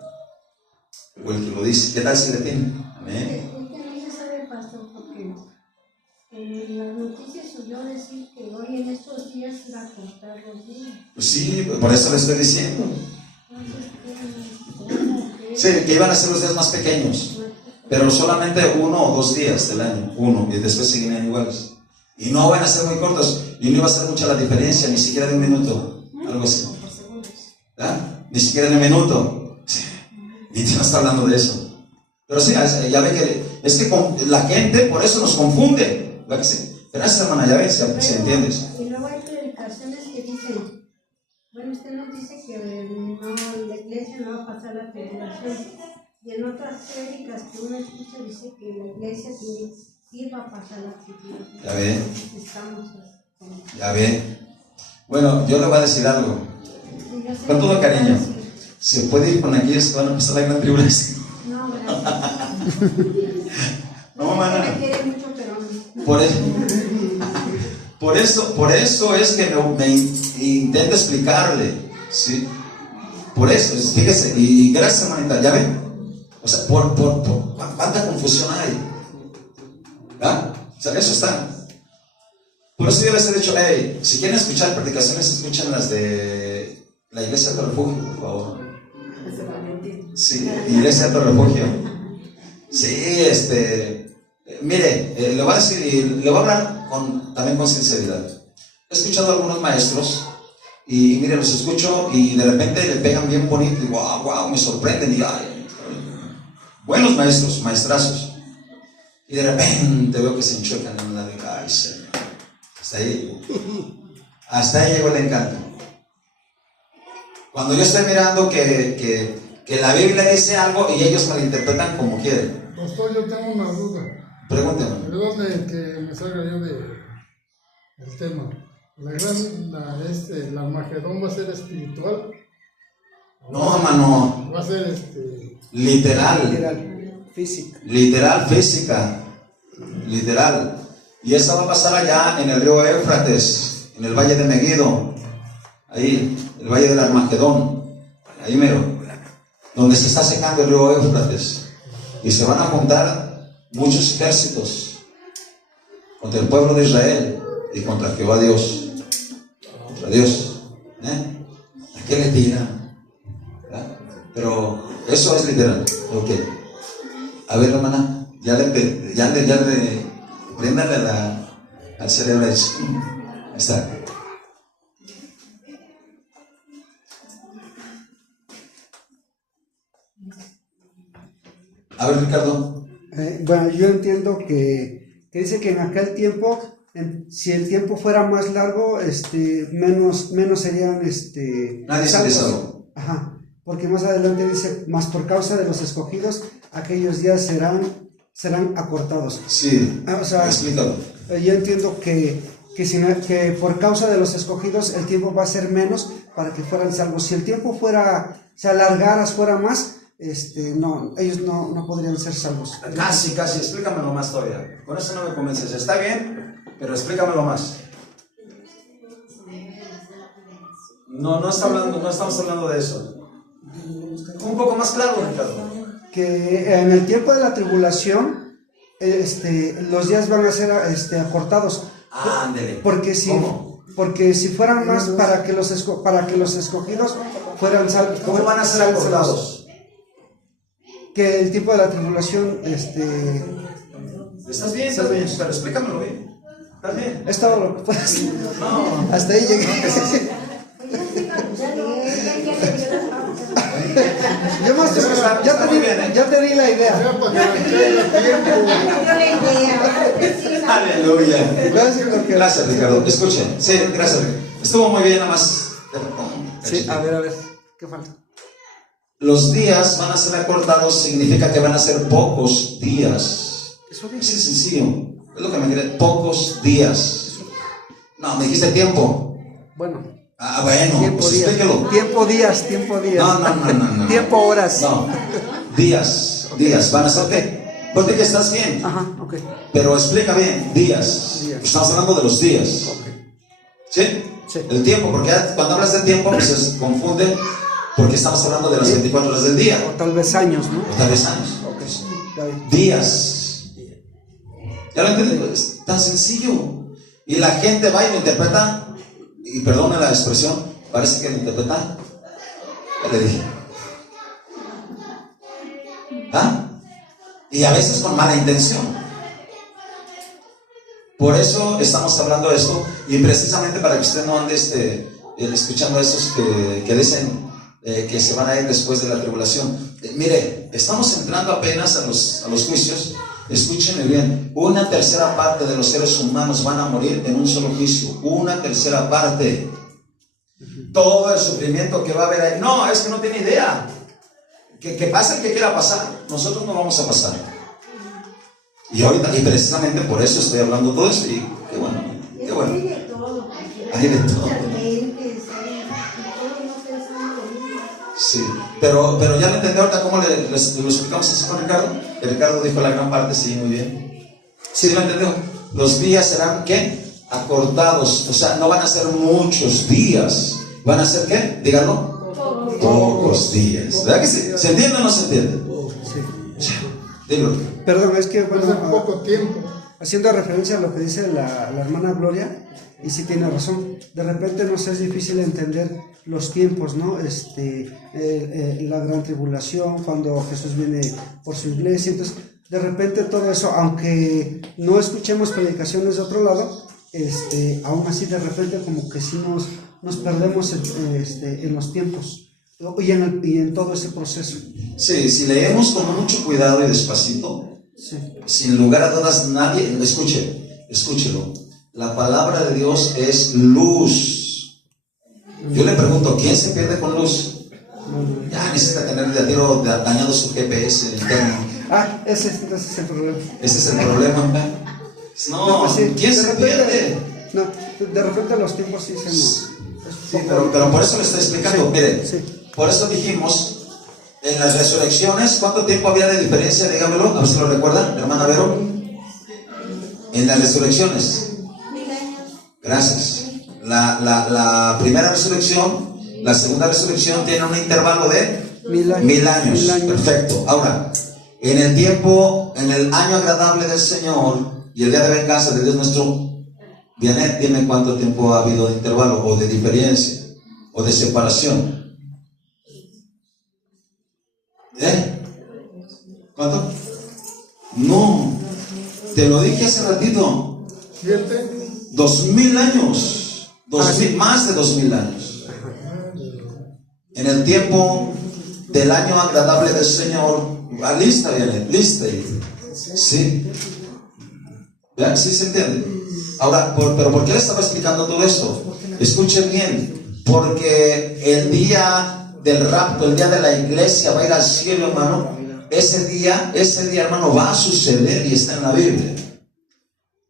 o el que lo dice. ¿Qué tal si le tiene? Amén. Usted no se sabe, pastor, porque en las noticias oyó decir que hoy en estos días iba a cortar los días. Pues sí, por eso le estoy diciendo. Entonces, Sí, que iban a ser los días más pequeños, pero solamente 1 o 2 días del año, y después seguirían iguales. Y no van a ser muy cortos, y no iba a ser mucha la diferencia, ni siquiera de un minuto, algo así. ¿Ah? Ni siquiera de un minuto. Sí. Y no está hablando de eso. Pero sí, ya ve que es que la gente por eso nos confunde. ¿Verdad que sí? Gracias, hermana, ya ves, si entiendes. y luego hay predicaciones que dicen, bueno, usted nos dice que no, la iglesia no va a pasar la tribulación. Y en otras prédicas que uno escucha dice que la iglesia sí va a pasar la tribulación. Ya ve. Estamos Ya ve. Bueno, yo le voy a decir algo. sí, yo sé Con todo que cariño. va a decir, ¿Se puede ir con aquellos que van a pasar la gran tribulación? no, gracias. No, Yo sé que mana. me quiere mucho, pero no. Por eso es que me intento explicarle, ¿sí? Por eso, fíjese, y gracias, hermanita, ya ven. O sea, ¿cuánta confusión hay? ¿Ah? O sea, eso está. Por eso yo les he dicho, hey, si quieren escuchar predicaciones, escuchen las de la Iglesia de Refugio, por favor. Sí, Iglesia de Refugio. Sí, mire, le voy a decir, y le voy a hablar también con sinceridad. He escuchado a algunos maestros, y mire, los escucho, y de repente le pegan bien bonito, y wow, me sorprenden, y ay, buenos maestros, maestrazos. Y de repente veo que se enchuecan en una de, ay, Señor. Hasta ahí llegó el encanto. Cuando yo estoy mirando que la Biblia dice algo y ellos me lo interpretan como quieren. Pastor, yo tengo una duda. Pregúnteme. Perdón que me salga yo del tema. ¿La Armagedón va a ser espiritual? No, hermano. Va a ser Literal, física. Literal. Y eso va a pasar allá en el río Éufrates, en el valle de Megiddo, ahí, el valle del Armagedón, ahí mero, donde se está secando el río Éufrates. Y se van a juntar muchos ejércitos contra el pueblo de Israel y contra Jehová Dios. Contra Dios. ¿A qué le tiran? ¿Verdad? Pero eso es literal. Ok. A ver, hermana, ya le préndale al cerebro eso. Ahí está. A ver, Ricardo. Bueno, yo entiendo que dice que en aquel tiempo, si el tiempo fuera más largo, menos serían Nadie se les salvó. Ajá, porque más adelante dice, más por causa de los escogidos, aquellos días serán acortados. Sí, o sea, explícalo. Yo entiendo que por causa de los escogidos el tiempo va a ser menos para que fueran salvos. Si el tiempo se alargara, fuera más, no, ellos no podrían ser salvos. Casi, explícamelo más todavía. Con eso no me convences. Está bien, pero explícamelo más. No estamos hablando de eso. Un poco más claro, Ricardo. Que en el tiempo de la tribulación, los días van a ser acortados. Ándele. Porque si fueran más para que los escogidos fueran salvos. ¿Cómo van a ser acortados? Que el tiempo de la tribulación ¿Estás bien? ¿Estás bien? Pero explícamelo bien. ¿Estás bien? Es todo lo que puedo hacer. No. Hasta ahí llegué. Yo más ya te di la idea. Ya para que tenga tiempo. Aleluya. Gracias, porque- Gracias, Ricardo. Escuchen. Sí, gracias. Estuvo muy bien, nada más. Sí, a ver, ¿qué falta? Los días van a ser acortados, significa que van a ser pocos días. Eso Así de sencillo. Es lo que me quiere. Pocos días. No, me dijiste tiempo. Bueno, Ah, bueno, tiempo pues días. explíquelo. Tiempo días. No. Tiempo horas. No. Días. Van a ser qué. Ponte que estás bien. Ajá, ok. Pero explica bien. Días. Días. Estamos hablando de los días. ¿Sí? Sí. El tiempo, porque cuando hablas de tiempo, pues se confunde porque estamos hablando de las 24 horas del día. O tal vez años, ¿no? O tal vez años. Ok, está bien. Días. ¿Ya lo entienden? Es tan sencillo. Y la gente va y lo interpreta, y perdone la expresión, parece que lo interpreta. Ya le dije. ¿Ah? Y a veces con mala intención. Por eso estamos hablando de esto, y precisamente para que usted no ande escuchando a esos que dicen que se van a ir después de la tribulación. Mire, estamos entrando apenas a los juicios. Escúchenme bien, 1/3 parte de los seres humanos van a morir en un solo juicio. 1/3 parte. Todo el sufrimiento que va a haber ahí. No, es que no tiene idea. Que pase el que quiera pasar. Nosotros no vamos a pasar. Y ahorita, y precisamente por eso estoy hablando todo esto. Y qué bueno, qué bueno. Hay de todo, porque Hay de todo. muchas mentes, todos no pensamos lo mismo. Sí, pero ya lo entendí ahorita cómo lo explicamos así con Ricardo. El Ricardo dijo la gran parte, sí, muy bien. Sí, lo entendió. Los días serán, ¿qué? Acortados. O sea, no van a ser muchos días. ¿Van a ser qué? Díganlo. Pocos días. ¿Verdad que sí? ¿Se entiende o no se entiende? Sí. Dilo. Perdón, es que, Hace bueno, poco tiempo. haciendo referencia a lo que dice la hermana Gloria, y sí tiene razón, de repente nos es difícil entender los tiempos, ¿no? La gran tribulación, cuando Jesús viene por su iglesia, entonces de repente todo eso, aunque no escuchemos predicaciones de otro lado, aún así de repente como que sí nos perdemos en los tiempos y en todo ese proceso. Sí, si leemos con mucho cuidado y despacito, Sí. sin lugar a dudas, nadie, escúchelo. La palabra de Dios es luz. Yo le pregunto, ¿quién se pierde con luz? Ya necesita tener de a tiro dañado su GPS interno. Ah, ese es el problema. Ese es el problema. No, pues sí, ¿quién de se repente- pierde? No, de repente los tiempos sí se nos... Sí, pero por eso le estoy explicando. Sí, Mire, sí. por eso dijimos, en las resurrecciones, ¿cuánto tiempo había de diferencia? Dígamelo, a ver si lo recuerdan, hermana Vero. En las resurrecciones. 1000 años. Gracias. La primera resurrección, la segunda resurrección tiene un intervalo de 1000 años. 1000 años. 1000 años. Perfecto. Ahora, en el tiempo, en el año agradable del Señor y el día de venganza de Dios nuestro, Vianet, dime cuánto tiempo ha habido de intervalo o de diferencia o de separación. ¿Cuánto? No, te lo dije hace ratito. 7. 2000 años. 2000, más de 2000 años. En el tiempo del año agradable del Señor. Lista, Vianet, lista. Sí. ¿Vean? ¿Sí se entiende? Ahora, pero ¿por qué le estaba explicando todo esto? Escuchen bien. Porque el día del rapto, el día de la iglesia va a ir al cielo, hermano. Ese día, hermano, va a suceder y está en la Biblia.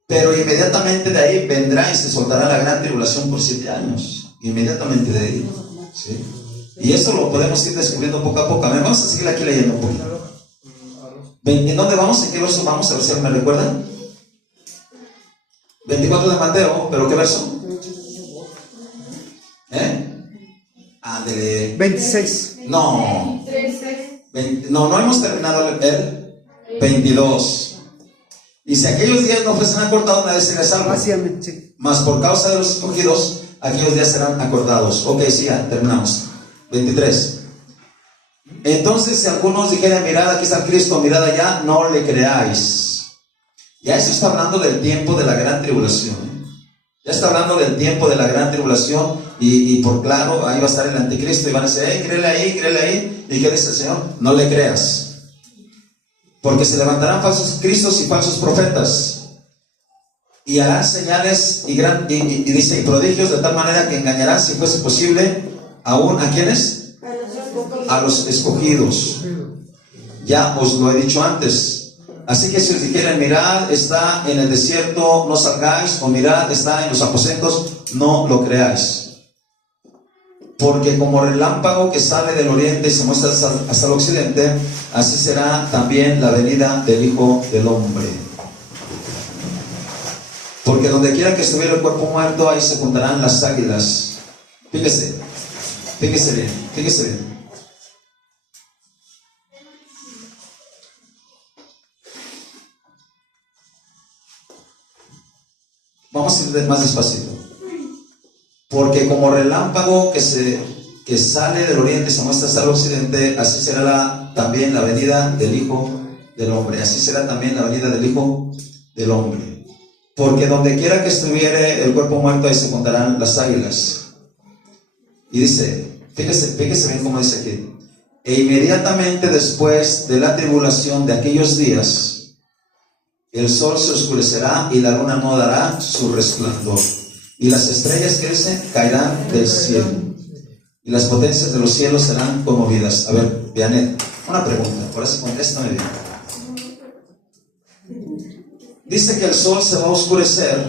Pero inmediatamente de ahí vendrá y se soltará la gran tribulación por 7 años. Inmediatamente de ahí. ¿Sí? Y eso lo podemos ir descubriendo poco a poco. A ver, vamos a seguir aquí leyendo un poquito. ¿En dónde vamos? ¿En qué verso vamos? A ver si me recuerdan. 24 de Mateo, ¿pero qué verso? Ándele. 26. No. No hemos terminado el 22. Y si aquellos días no fuesen acortados, nadie sería salvo. Básicamente, sí. Mas por causa de los escogidos, aquellos días serán acordados. Ok, sí, ya, terminamos. 23. Entonces, si algunos dijeren, mirad, aquí está Cristo, mirad allá, no le creáis. Ya eso está hablando del tiempo de la gran tribulación. Ya está hablando del tiempo de la gran tribulación y por claro, ahí va a estar el anticristo y van a decir, créele ahí, créele ahí. ¿Y qué dice el Señor? No le creas. Porque se levantarán falsos cristos y falsos profetas. Y harán señales y dice, y prodigios de tal manera que engañarán, si fuese posible, aún ¿a quiénes? A los escogidos. Ya os lo he dicho antes. Así que si os dijeren, mirad, está en el desierto, no salgáis, o mirad, está en los aposentos, no lo creáis. Porque como relámpago que sale del oriente y se muestra hasta el occidente, así será también la venida del Hijo del Hombre. Porque donde quiera que estuviera el cuerpo muerto, ahí se juntarán las águilas. Fíjese bien, fíjese bien. Vamos a ir más despacito. Porque como relámpago que sale del oriente y se muestra hasta el occidente, así será también la venida del Hijo del Hombre. Así será también la venida del Hijo del Hombre. Porque donde quiera que estuviere el cuerpo muerto, ahí se juntarán las águilas. Y dice, fíjese bien cómo dice aquí. E inmediatamente después de la tribulación de aquellos días, el sol se oscurecerá y la luna no dará su resplandor. Y las estrellas que dice caerán del cielo. Y las potencias de los cielos serán conmovidas. A ver, Vianet, una pregunta, por eso contéstame bien. Dice que el sol se va a oscurecer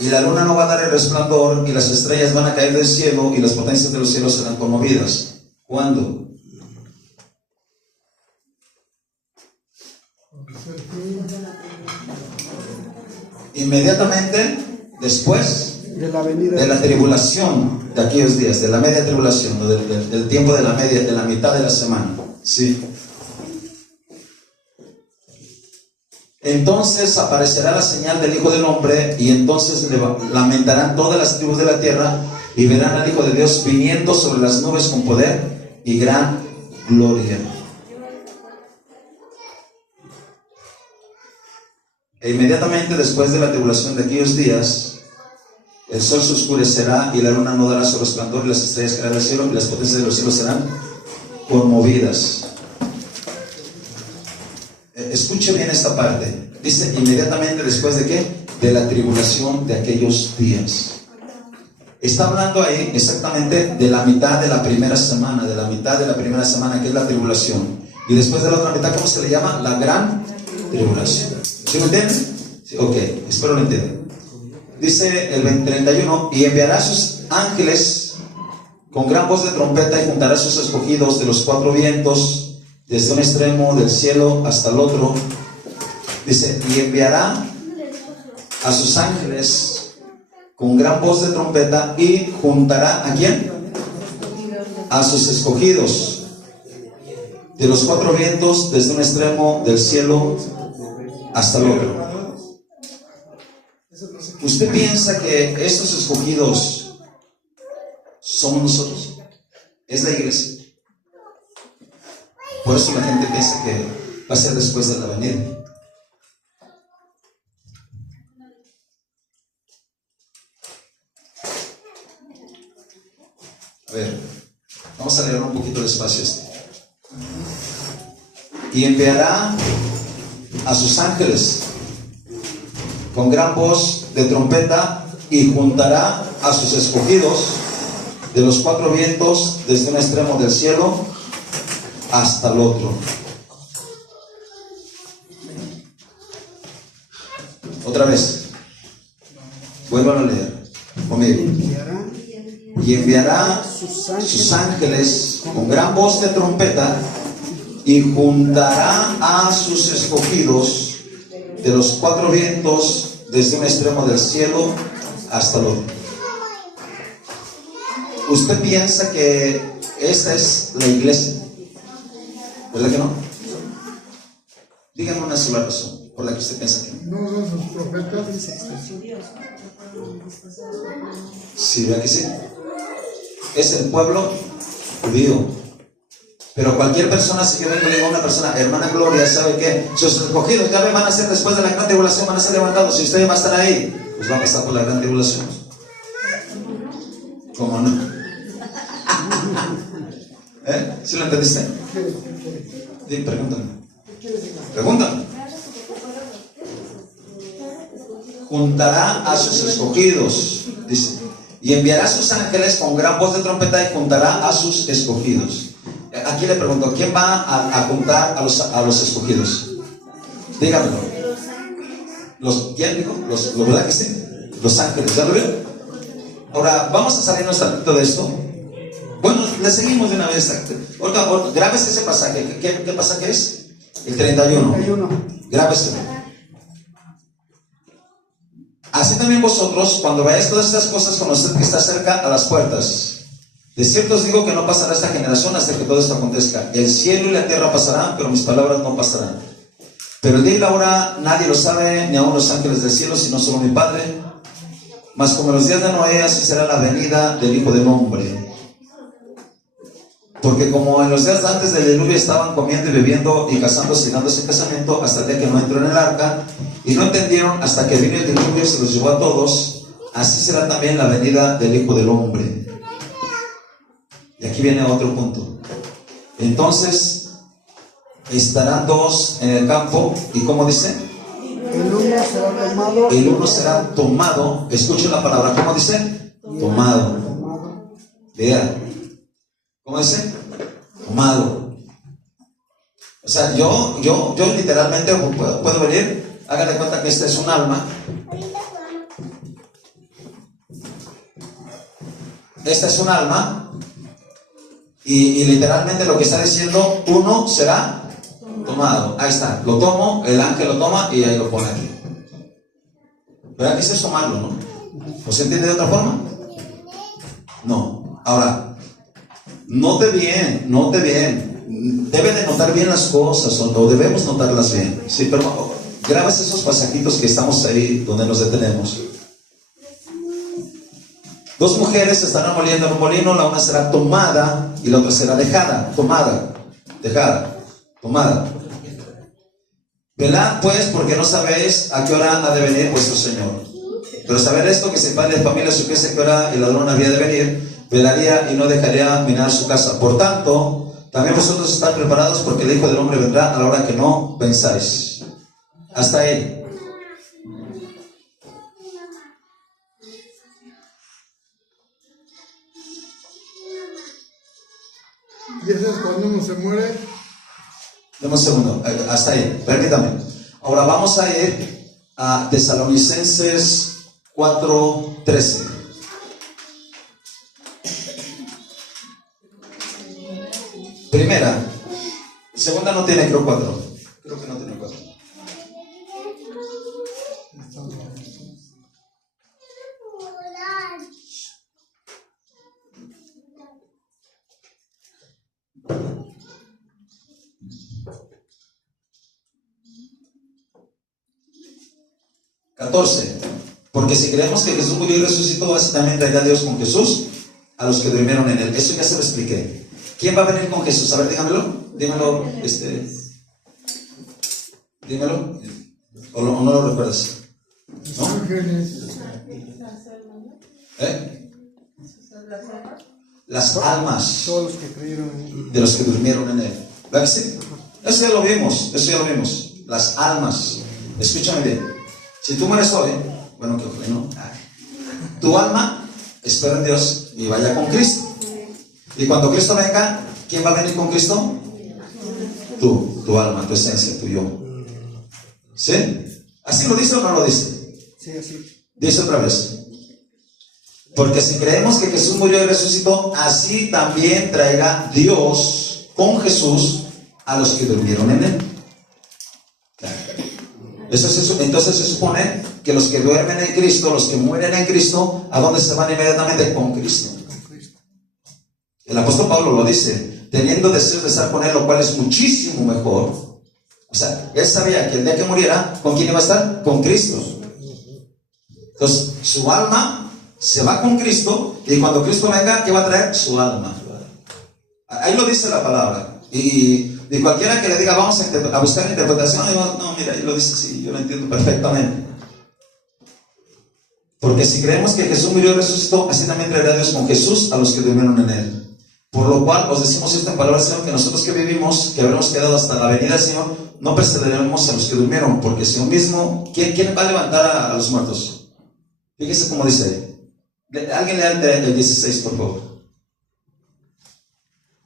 y la luna no va a dar el resplandor y las estrellas van a caer del cielo y las potencias de los cielos serán conmovidas. ¿Cuándo? Inmediatamente después de la tribulación de aquellos días, de la media tribulación, o del tiempo de la mitad de la semana. Sí. Entonces aparecerá la señal del Hijo del Hombre, y entonces lamentarán todas las tribus de la tierra, y verán al Hijo de Dios viniendo sobre las nubes con poder y gran gloria. E inmediatamente después de la tribulación de aquellos días, el sol se oscurecerá y la luna no dará su resplandor, y las estrellas caerán del cielo y las potencias de los cielos serán conmovidas. Escuche bien esta parte. Dice inmediatamente después de ¿qué? De la tribulación de aquellos días. Está hablando ahí exactamente de la mitad de la primera semana, que es la tribulación. Y después de la otra mitad, ¿cómo se le llama? La gran tribulación. ¿Sí lo entienden? Sí, ok, espero lo entiendan. Dice el 31, y enviará a sus ángeles con gran voz de trompeta y juntará a sus escogidos de los cuatro vientos, desde un extremo del cielo hasta el otro. Dice, y enviará a sus ángeles con gran voz de trompeta y juntará ¿a quién? A sus escogidos de los cuatro vientos, desde un extremo del cielo hasta el otro. ¿Usted piensa que estos escogidos somos nosotros? Es la iglesia. Por eso la gente piensa que va a ser después de la venida. A ver, vamos a leer un poquito despacio esto. Y enviará a sus ángeles con gran voz de trompeta y juntará a sus escogidos de los cuatro vientos, desde un extremo del cielo hasta el otro. Otra vez, vuelvan a leer conmigo. Y enviará sus ángeles con gran voz de trompeta y juntará a sus escogidos de los cuatro vientos, desde un extremo del cielo hasta el otro. ¿Usted piensa que esta es la iglesia? ¿Verdad que no? Dígame una sola razón por la que usted piensa que no. No son sus profetas. Sí, ¿verdad que sí? Es el pueblo judío. Pero cualquier persona, si yo vengo y digo a una persona, hermana Gloria, ¿sabe qué? Sus escogidos ya van a ser después de la gran tribulación, van a ser levantados. Si ustedes van a estar ahí, pues va a pasar por la gran tribulación. ¿Cómo no? ¿Sí lo entendiste? Sí, pregúntame. Pregúntame. Juntará a sus escogidos, dice, y enviará a sus ángeles con gran voz de trompeta y juntará a sus escogidos. Aquí le pregunto, ¿quién va a juntar a los escogidos? Dígamelo. ¿Quién dijo? ¿Lo verdad que sí? Los ángeles, ¿ya lo veo? Ahora, vamos a salirnos tantito de esto. Bueno, le seguimos de una vez. Grábese ese pasaje. ¿Qué pasaje es? El 31. Grábese. Así también vosotros, cuando veáis todas estas cosas, conoced que está cerca a las puertas. De cierto os digo que no pasará esta generación hasta que todo esto acontezca. El cielo y la tierra pasarán, pero mis palabras no pasarán. Pero el día y la hora nadie lo sabe, ni aun los ángeles del cielo, sino solo mi Padre. Mas como en los días de Noé, así será la venida del Hijo del Hombre. Porque como en los días antes del diluvio estaban comiendo y bebiendo y casándose y dándose casamiento, hasta el día que no entró en el arca, y no entendieron hasta que vino el diluvio y se los llevó a todos, así será también la venida del Hijo del Hombre. Y aquí viene otro punto. Entonces estarán dos en el campo, y ¿cómo dice? El uno será tomado. Escuchen la palabra, ¿cómo dice? Tomado. Vea, ¿cómo dice? Tomado. O sea, yo literalmente puedo venir. Háganle cuenta que esta es un alma. Esta es un alma. Y literalmente lo que está diciendo, uno será tomado. Ahí está, lo tomo, el ángel lo toma y ahí lo pone aquí. ¿Verdad que es eso malo, no? ¿O se entiende de otra forma? No. Ahora, note bien. Debe de notar bien las cosas, o debemos notarlas bien. Sí, pero grabes esos pasajitos que estamos ahí donde nos detenemos. Dos mujeres estarán moliendo en un molino, la una será tomada y la otra será dejada. Tomada. Velad pues, porque no sabéis a qué hora ha de venir vuestro Señor. Pero saber esto, que si el padre de familia supiese a qué hora el ladrón había de venir, velaría y no dejaría minar su casa. Por tanto, también vosotros estad preparados, porque el Hijo del Hombre vendrá a la hora que no pensáis. Hasta ahí. Y ese es cuando uno se muere. Dame un segundo, hasta ahí, permítame. Ahora vamos a ir a Tesalonicenses 4:13. Primera, segunda no tiene, creo 4. Creo que no tiene 4. Porque si creemos que Jesús murió y resucitó, así también traerá Dios con Jesús a los que durmieron en él. Eso ya se lo expliqué. ¿Quién va a venir con Jesús? A ver, dígamelo. Dímelo, dímelo. ¿O no lo recuerdas? ¿No? Las almas Todos los que creyeron en él. de los que durmieron en él. ¿Verdad que sí? Eso ya lo vimos. Las almas. Escúchame bien. Si tú mueres hoy, bueno, que bueno, tu alma espera en Dios y vaya con Cristo. Y cuando Cristo venga, ¿quién va a venir con Cristo? Tú, tu alma, tu esencia, tu yo. ¿Sí? ¿Así lo dice o no lo dice? Sí, así. Dice otra vez. Porque si creemos que Jesús murió y resucitó, así también traerá Dios con Jesús a los que durmieron en él. Entonces se supone que los que duermen en Cristo, los que mueren en Cristo, ¿a dónde se van inmediatamente? Con Cristo. El apóstol Pablo lo dice, teniendo deseos de estar con él, lo cual es muchísimo mejor. O sea, él sabía que el día que muriera, ¿con quién iba a estar? Con Cristo. Entonces, su alma se va con Cristo, y cuando Cristo venga, ¿qué va a traer? Su alma. Ahí lo dice la palabra. Y cualquiera que le diga, vamos a buscar interpretación, digo, no, mira, ahí lo dice así, yo lo entiendo perfectamente. Porque si creemos que Jesús murió y resucitó, así también traerá Dios con Jesús a los que durmieron en él. Por lo cual os decimos esta palabra del Señor, que nosotros que vivimos, que habremos quedado hasta la venida del Señor, no precederemos a los que durmieron, porque si un mismo, ¿quién va a levantar a los muertos? Fíjese cómo dice ahí. Alguien lea el 16, por favor.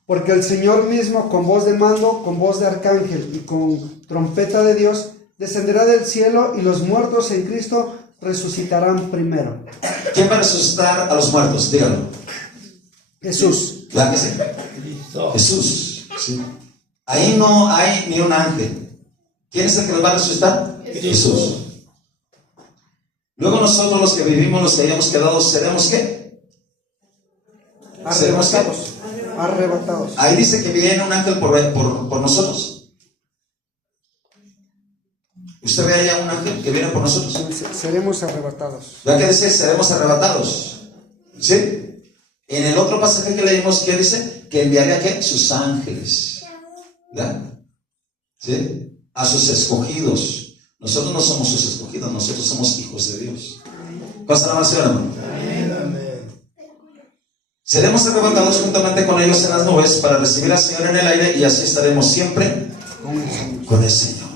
Porque el Señor mismo, con voz de mando, con voz de arcángel y con trompeta de Dios, descenderá del cielo, y los muertos en Cristo resucitarán primero. ¿Quién va a resucitar a los muertos? Díganlo. Jesús. ¿Verdad que sí? Cristo. Jesús. Sí. Ahí no hay ni un ángel. ¿Quién es el que los va a resucitar? Jesús. Luego nosotros, los que vivimos, los que hayamos quedado, ¿seremos qué? ¿Seremos qué? Arrebatados. Ahí dice que viene un ángel por nosotros. ¿Usted ve allá un ángel que viene por nosotros? Seremos arrebatados. ¿Verdad que dice? Seremos arrebatados. ¿Sí? En el otro pasaje que leímos, ¿qué dice? Que enviaría ¿qué? Sus ángeles. ¿Verdad? ¿Sí? A sus escogidos. Nosotros no somos sus escogidos, nosotros somos hijos de Dios. ¿Pasa la oración, hermano? Seremos arrebatados juntamente con ellos en las nubes para recibir al Señor en el aire, y así estaremos siempre con el Señor.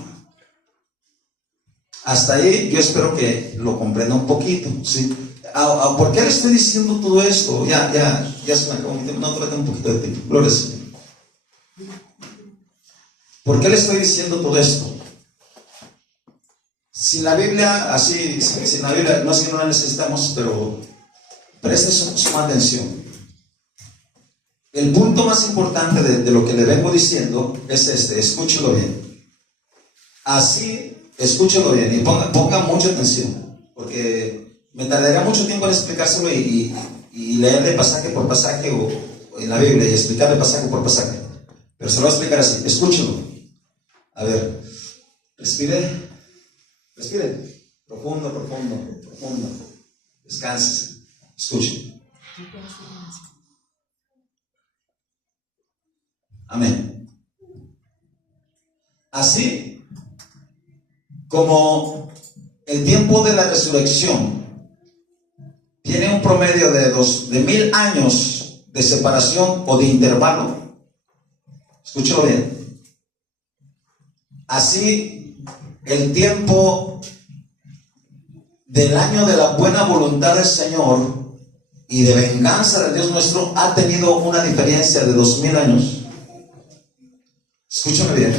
Hasta ahí yo espero que lo comprenda un poquito, ¿sí? ¿Por qué le estoy diciendo todo esto? Ya se me acabó mi tiempo. No, trate un poquito de tiempo. Gloria al Señor. ¿Por qué le estoy diciendo todo esto? Sin la Biblia, así, sin la Biblia, no es que no la necesitamos, pero preste suma atención. El punto más importante de lo que le vengo diciendo es escúchelo bien. Así, escúchelo bien y ponga mucha atención, porque me tardaría mucho tiempo en explicárselo y leerle pasaje por pasaje o en la Biblia y explicarle pasaje por pasaje. Pero se lo voy a explicar así, escúchelo. A ver, respire, profundo, descanse, escuche. Amén. Así como el tiempo de la resurrección tiene un promedio de 1000 años de separación o de intervalo, escúchalo bien. Así el tiempo del año de la buena voluntad del Señor y de venganza de Dios nuestro ha tenido una diferencia de 2000 años. Escúchame bien.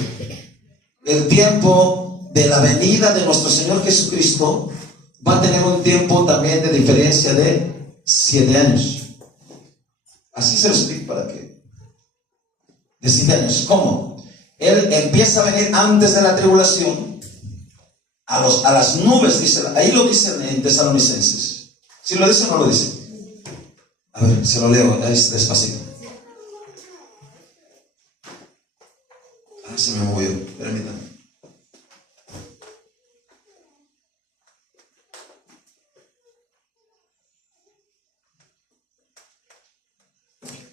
El tiempo de la venida de nuestro Señor Jesucristo va a tener un tiempo también de diferencia de 7 años. Así se lo explico para que. De 7 años. ¿Cómo? Él empieza a venir antes de la tribulación a las nubes, dice. Ahí lo dicen en Tesalonicenses. ¿Sí lo dice o no lo dice? A ver, se lo leo despacito. Se me movió, permítanme.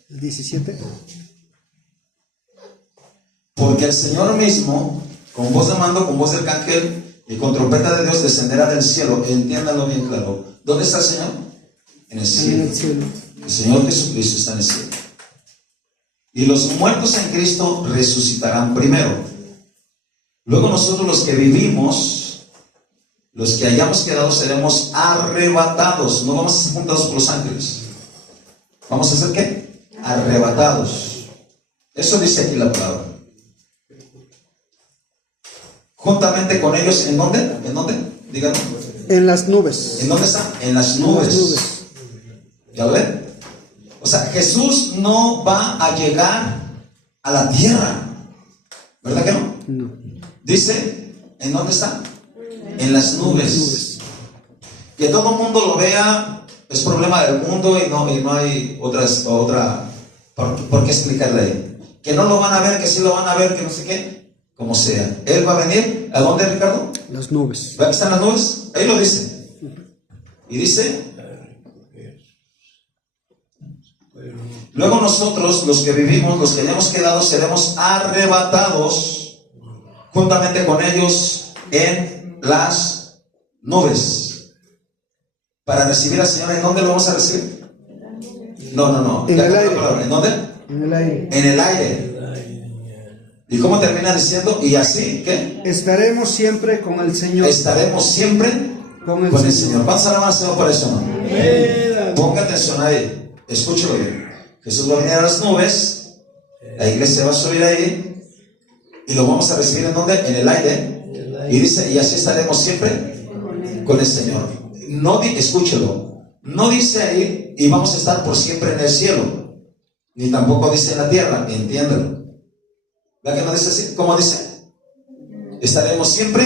El 17. Porque el Señor mismo, con voz de mando, con voz del arcángel y con trompeta de Dios, descenderá del cielo. Entiéndanlo bien claro. ¿Dónde está el Señor? En el cielo. En el cielo. El Señor Jesucristo está en el cielo. Y los muertos en Cristo resucitarán primero. Luego nosotros, los que vivimos, los que hayamos quedado, seremos arrebatados. No vamos a ser juntados por los ángeles. ¿Vamos a ser qué? Arrebatados. Eso dice aquí la palabra. Juntamente con ellos, ¿en dónde? ¿En dónde? Díganme. En las nubes. ¿En dónde están? En las nubes. En las nubes. ¿Ya lo ven? O sea, Jesús no va a llegar a la tierra. ¿Verdad que no? No. Dice, ¿en dónde está? En las nubes. Que todo el mundo lo vea es problema del mundo y no hay otra por qué explicarle ahí. Que no lo van a ver, que sí lo van a ver, que no sé qué, como sea. Él va a venir, ¿a dónde, Ricardo? Las nubes. ¿Ve que están las nubes? Ahí lo dice. Y dice, Luego nosotros, los que vivimos, los que hayamos quedado, seremos arrebatados juntamente con ellos en las nubes para recibir al Señor. ¿En dónde lo vamos a recibir? No. En el aire. ¿En dónde? En el aire. En el aire. ¿Y cómo termina diciendo? Y así, ¿qué? Estaremos siempre con el Señor. Estaremos siempre con el con el Señor. Señor. ¿Cuántos alaban al Señor por eso, no? Amén. Ponga atención ahí. Escúchelo bien. Jesús va a venir a las nubes. La iglesia va a subir ahí. Y lo vamos a recibir ¿en dónde? En el aire. Y dice, y así estaremos siempre con el Señor. No, escúchelo. No dice ahí, y vamos a estar por siempre en el cielo. Ni tampoco dice en la tierra. Entiéndelo. ¿Verdad que no dice así? ¿Cómo dice? Estaremos siempre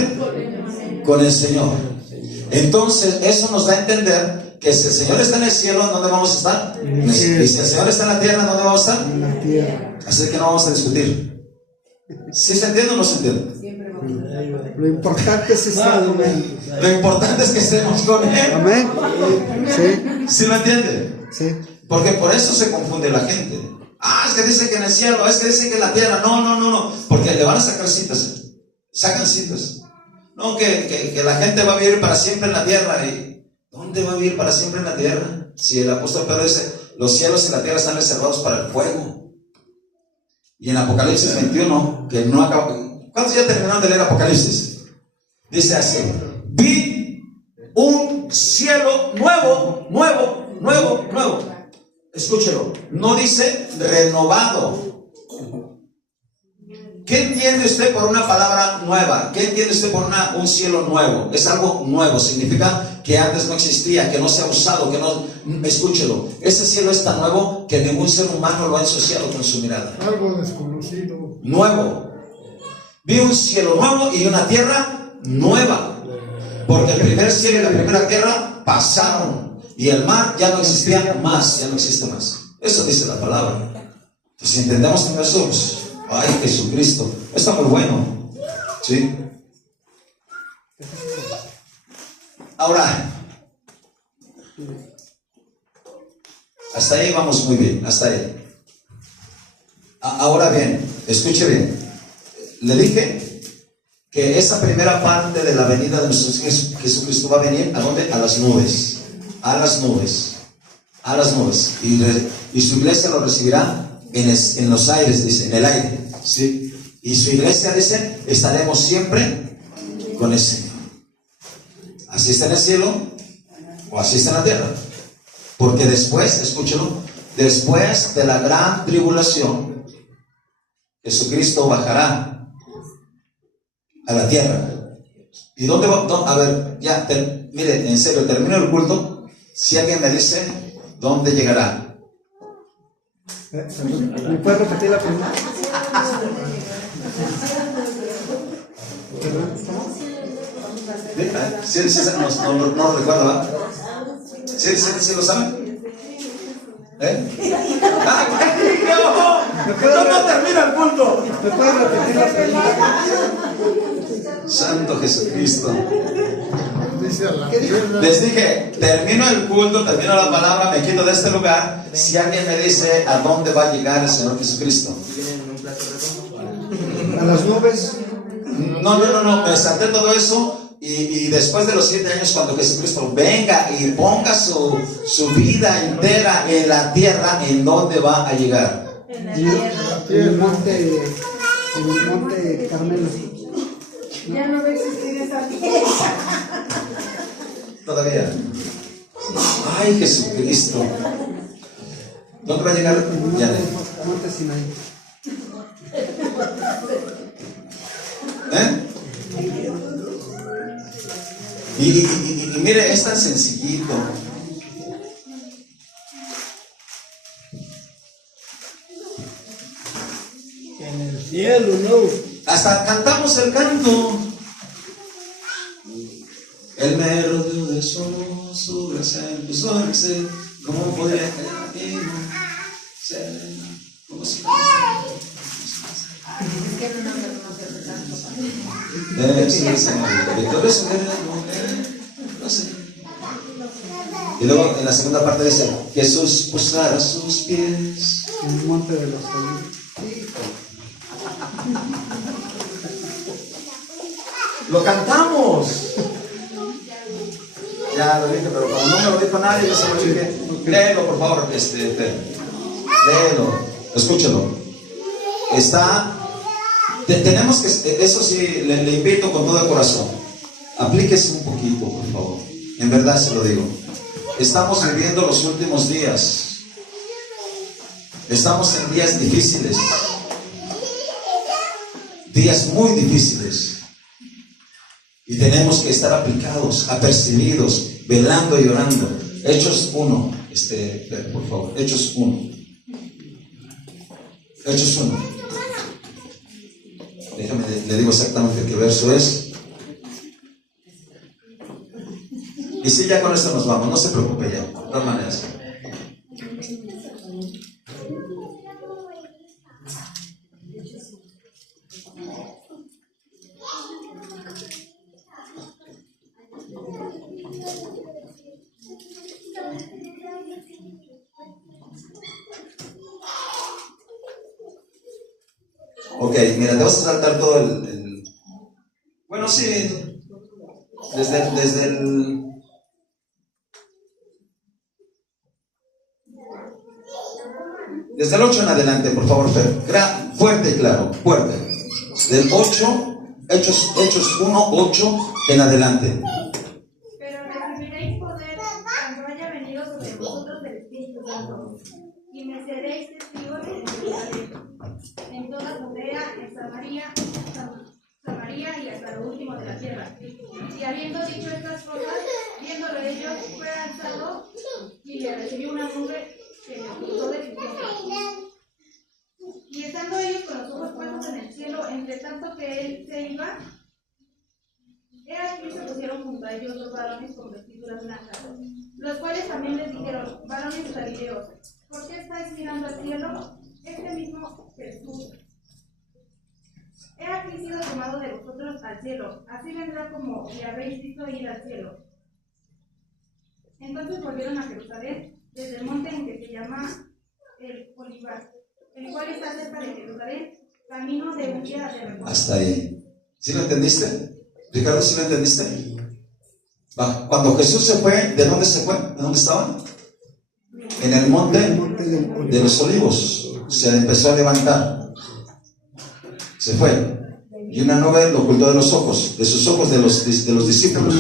con el Señor. Entonces, eso nos da a entender que si el Señor está en el cielo, ¿dónde vamos a estar? Y si el Señor está en la tierra, ¿dónde vamos a estar? En la tierra. Así que no vamos a discutir. ¿Sí se entiende o no se entiende? Lo importante es estar con Él. Lo importante es que estemos con Él. Amén. Sí, ¿Sí lo entiende? sí. Porque por eso se confunde la gente. Ah, es que dice que en el cielo, es que dice que en la tierra. No. Porque le van a sacar citas. Sacan citas. No, que la gente va a vivir para siempre en la tierra. ¿Y dónde va a vivir para siempre en la tierra? Si el apóstol Pedro dice, los cielos y la tierra están reservados para el fuego. Y en Apocalipsis 21, que no acaba. ¿Cuántos ya terminaron de leer Apocalipsis? Dice así: vi un cielo nuevo. Escúchelo. No dice renovado. ¿Qué entiende usted por una palabra nueva? ¿Qué entiende usted por un cielo nuevo? Es algo nuevo, significa que antes no existía, que no se ha usado, que no... Escúchelo, ese cielo es tan nuevo que ningún ser humano lo ha ensuciado con su mirada. Algo desconocido. Nuevo. Vi un cielo nuevo y una tierra nueva. Porque el primer cielo y la primera tierra pasaron. Y el mar ya no existía más, ya no existe más. Eso dice la palabra. Entonces, si entendemos en Jesús, ay, Jesucristo, está muy bueno. ¿Sí? Ahora, hasta ahí vamos muy bien, hasta ahí. Ahora bien, escuche bien. Le dije que esa primera parte de la venida de nuestro Jesucristo va a venir ¿a dónde? A las nubes. A las nubes. A las nubes. Y su iglesia lo recibirá en los aires, dice, en el aire. ¿Sí? Y su iglesia dice, estaremos siempre con el Señor. Así está en el cielo o así está en la tierra. Porque después, escúchelo, después de la gran tribulación, Jesucristo bajará a la tierra. ¿Y dónde va? A ver, ya, mire, en serio, termino el culto. Si alguien me dice, ¿dónde llegará? ¿Me puedes repetir la pregunta? Sí, no recuerdo, ¿verdad? ¿Sí lo saben? ¿Cómo termina el culto? ¿Me puedes repetir la pregunta? Santo Jesucristo. Dice a la tierra. Les dije, termino el culto, termino la palabra, me quito de este lugar. Si alguien me dice a dónde va a llegar el Señor Jesucristo. A las nubes. No, me salté todo eso. Y después de los 7 años, cuando Jesucristo venga y ponga su vida entera en la tierra, ¿en dónde va a llegar? En la En tierra. el monte Carmelo. Ya no va a existir esa tierra. Todavía. Ay, Jesucristo. ¿Dónde va a llegar? Ya no. Monte Sinaí. Y mire, es tan sencillito. En el cielo, no. Hasta cantamos el canto. Él me rodeó de su gracia empezó a crecer. ¿Cómo podría caer? ¿Cómo se Y luego en la segunda parte dice: Jesús posará sus pies En el monte de los olivos. Lo cantamos. Ya lo dije, pero como no me lo dijo nadie, yo se lo dije. Léelo, por favor, léelo, escúchelo. Tenemos que, eso sí, le invito con todo el corazón. Aplíquese un poquito, por favor. En verdad se lo digo. Estamos viviendo los últimos días. Estamos en días difíciles. Días muy difíciles. Y tenemos que estar aplicados, apercibidos, velando y orando. Hechos 1, por favor, Hechos 1. Hechos 1. Déjame, le digo exactamente qué verso es. Y si ya con esto nos vamos, no se preocupe ya, de todas maneras. Ok, mira, te vas a saltar todo el... Bueno, sí, desde el... Desde el 8 en adelante, por favor, Fer. Fuerte y claro, fuerte. Del 8, Hechos 1, 8 en adelante. Pero recibiréis poder cuando haya venido sobre vosotros el Espíritu Santo, y me seréis testigos en Jerusalén, en toda Judea, en Samaria y hasta lo último de la tierra. Y habiendo dicho estas cosas, viéndolo ellos, fue alzado y le recibió una nube que le ocultó de sus ojos. Y estando ellos con los ojos puestos en el cielo, entre tanto que él se iba, he aquí se pusieron junto a ellos 2 varones con vestiduras blancas, los cuales también les dijeron: varones galileos, ¿por qué estáis mirando al cielo? Este mismo Jesús he aquí sido tomado de vosotros al cielo, así vendrá como le habéis visto ir al cielo. Entonces volvieron a Jerusalén, desde el monte en que se llama el Olivar, el cual está cerca de Jerusalén, camino de un día de reposo. Hasta ahí. ¿Sí lo entendiste? Ricardo, ¿sí lo entendiste? Va. Cuando Jesús se fue, ¿de dónde se fue? ¿De dónde estaban? En el monte de los olivos. Se empezó a levantar. Se fue. Y una nube lo ocultó de los ojos, de sus ojos de los discípulos.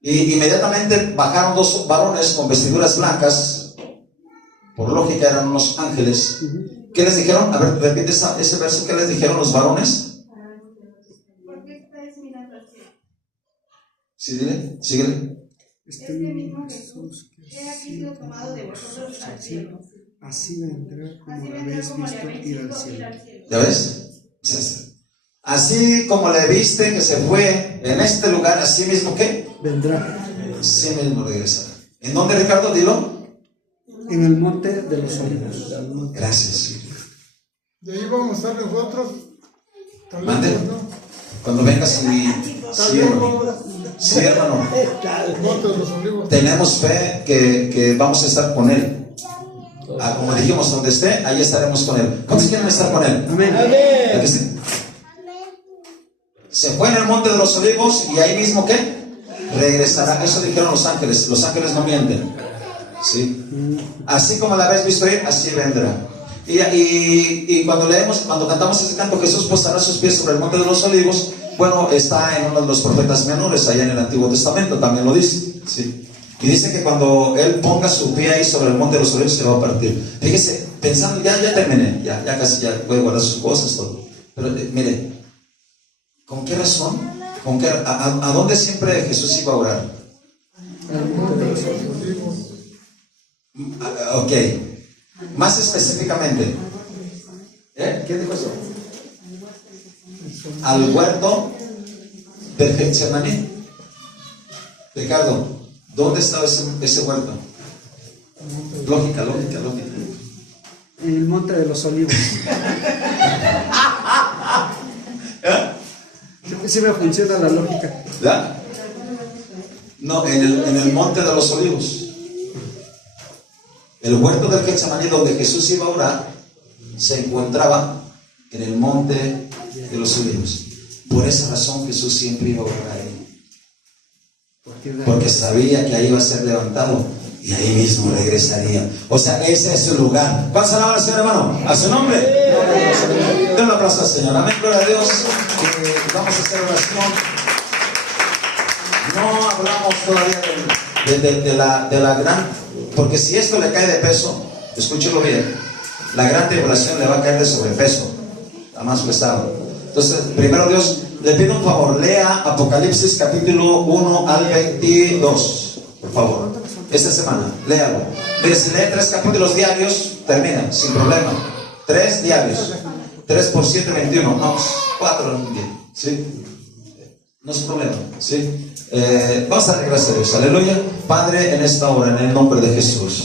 Y inmediatamente bajaron 2 varones con vestiduras blancas. Por lógica eran unos ángeles. ¿Qué les dijeron? A ver, repite ese verso. ¿Qué les dijeron los varones? ¿Por qué estáis mirando al cielo? Sí, dile, síguele. Este mismo Jesús, he aquí sido tomado de vosotros al cielo. Así vendrá Así como vendrá habéis como le visto habéis ir al visto ir cielo. al cielo. ¿Ya ves? Así como le viste que se fue en este lugar, así mismo que Vendrá así mismo regresará. ¿En dónde, Ricardo? Dilo. en el monte de los olivos. Gracias. De ahí vamos a estar nosotros. Tal Mande. vez, ¿no? Cuando vengas y sí, hermano. Sí, hermano. El monte de los olivos. Tenemos fe que vamos a estar con él. Como dijimos, donde esté, ahí estaremos con él. ¿Cuántos quieren estar con él? Amén. ¿Verdad que sí? Se fue en el monte de los olivos y ahí mismo ¿qué? Regresará. Eso dijeron los ángeles. Los ángeles no mienten. ¿Sí? Así como la habéis visto ir, así vendrá. Y cuando leemos, cuando cantamos ese canto, Jesús posará sus pies sobre el monte de los olivos. Bueno, está en uno de los profetas menores, allá en el Antiguo Testamento, también lo dice. ¿Sí? Y dice que cuando él ponga su pie ahí sobre el monte de los olivos, se va a partir. Fíjese, pensando, ya terminé, ya casi ya puede guardar sus cosas, todo. Pero mire, ¿con qué razón? ¿A dónde siempre Jesús iba a orar? El monte de los olivos. Ok, más específicamente, ¿qué dijo eso? Al huerto del Getsemaní. Ricardo, ¿dónde estaba ese huerto? Lógica. En el monte de los olivos. Sí me funciona la lógica. ¿Ya? No, en el monte de los olivos. El huerto del Getsemaní, donde Jesús iba a orar, se encontraba en el monte de los olivos. Por esa razón Jesús siempre iba a orar ahí, porque sabía que ahí iba a ser levantado y ahí mismo regresaría. O sea, ese es su lugar. ¿Cuántos alaban al Señor, hermano? A su nombre. Den un aplauso al Señor. Amén, gloria a Dios. Vamos a hacer oración. No hablamos todavía de la gran, porque si esto le cae de peso, escúchelo bien, la gran tribulación le va a caer de sobrepeso, está más pesado. Entonces, primero Dios, le pido un favor, lea Apocalipsis capítulo 1 al 22, por favor, esta semana, léalo. Si lee 3 capítulos diarios, termina, sin problema. 3 diarios, 3 por 7, 21, no, 4 al día, ¿sí? No es problema, ¿sí? Vamos a darle gracias a Dios, aleluya. Padre, en esta hora, en el nombre de Jesús,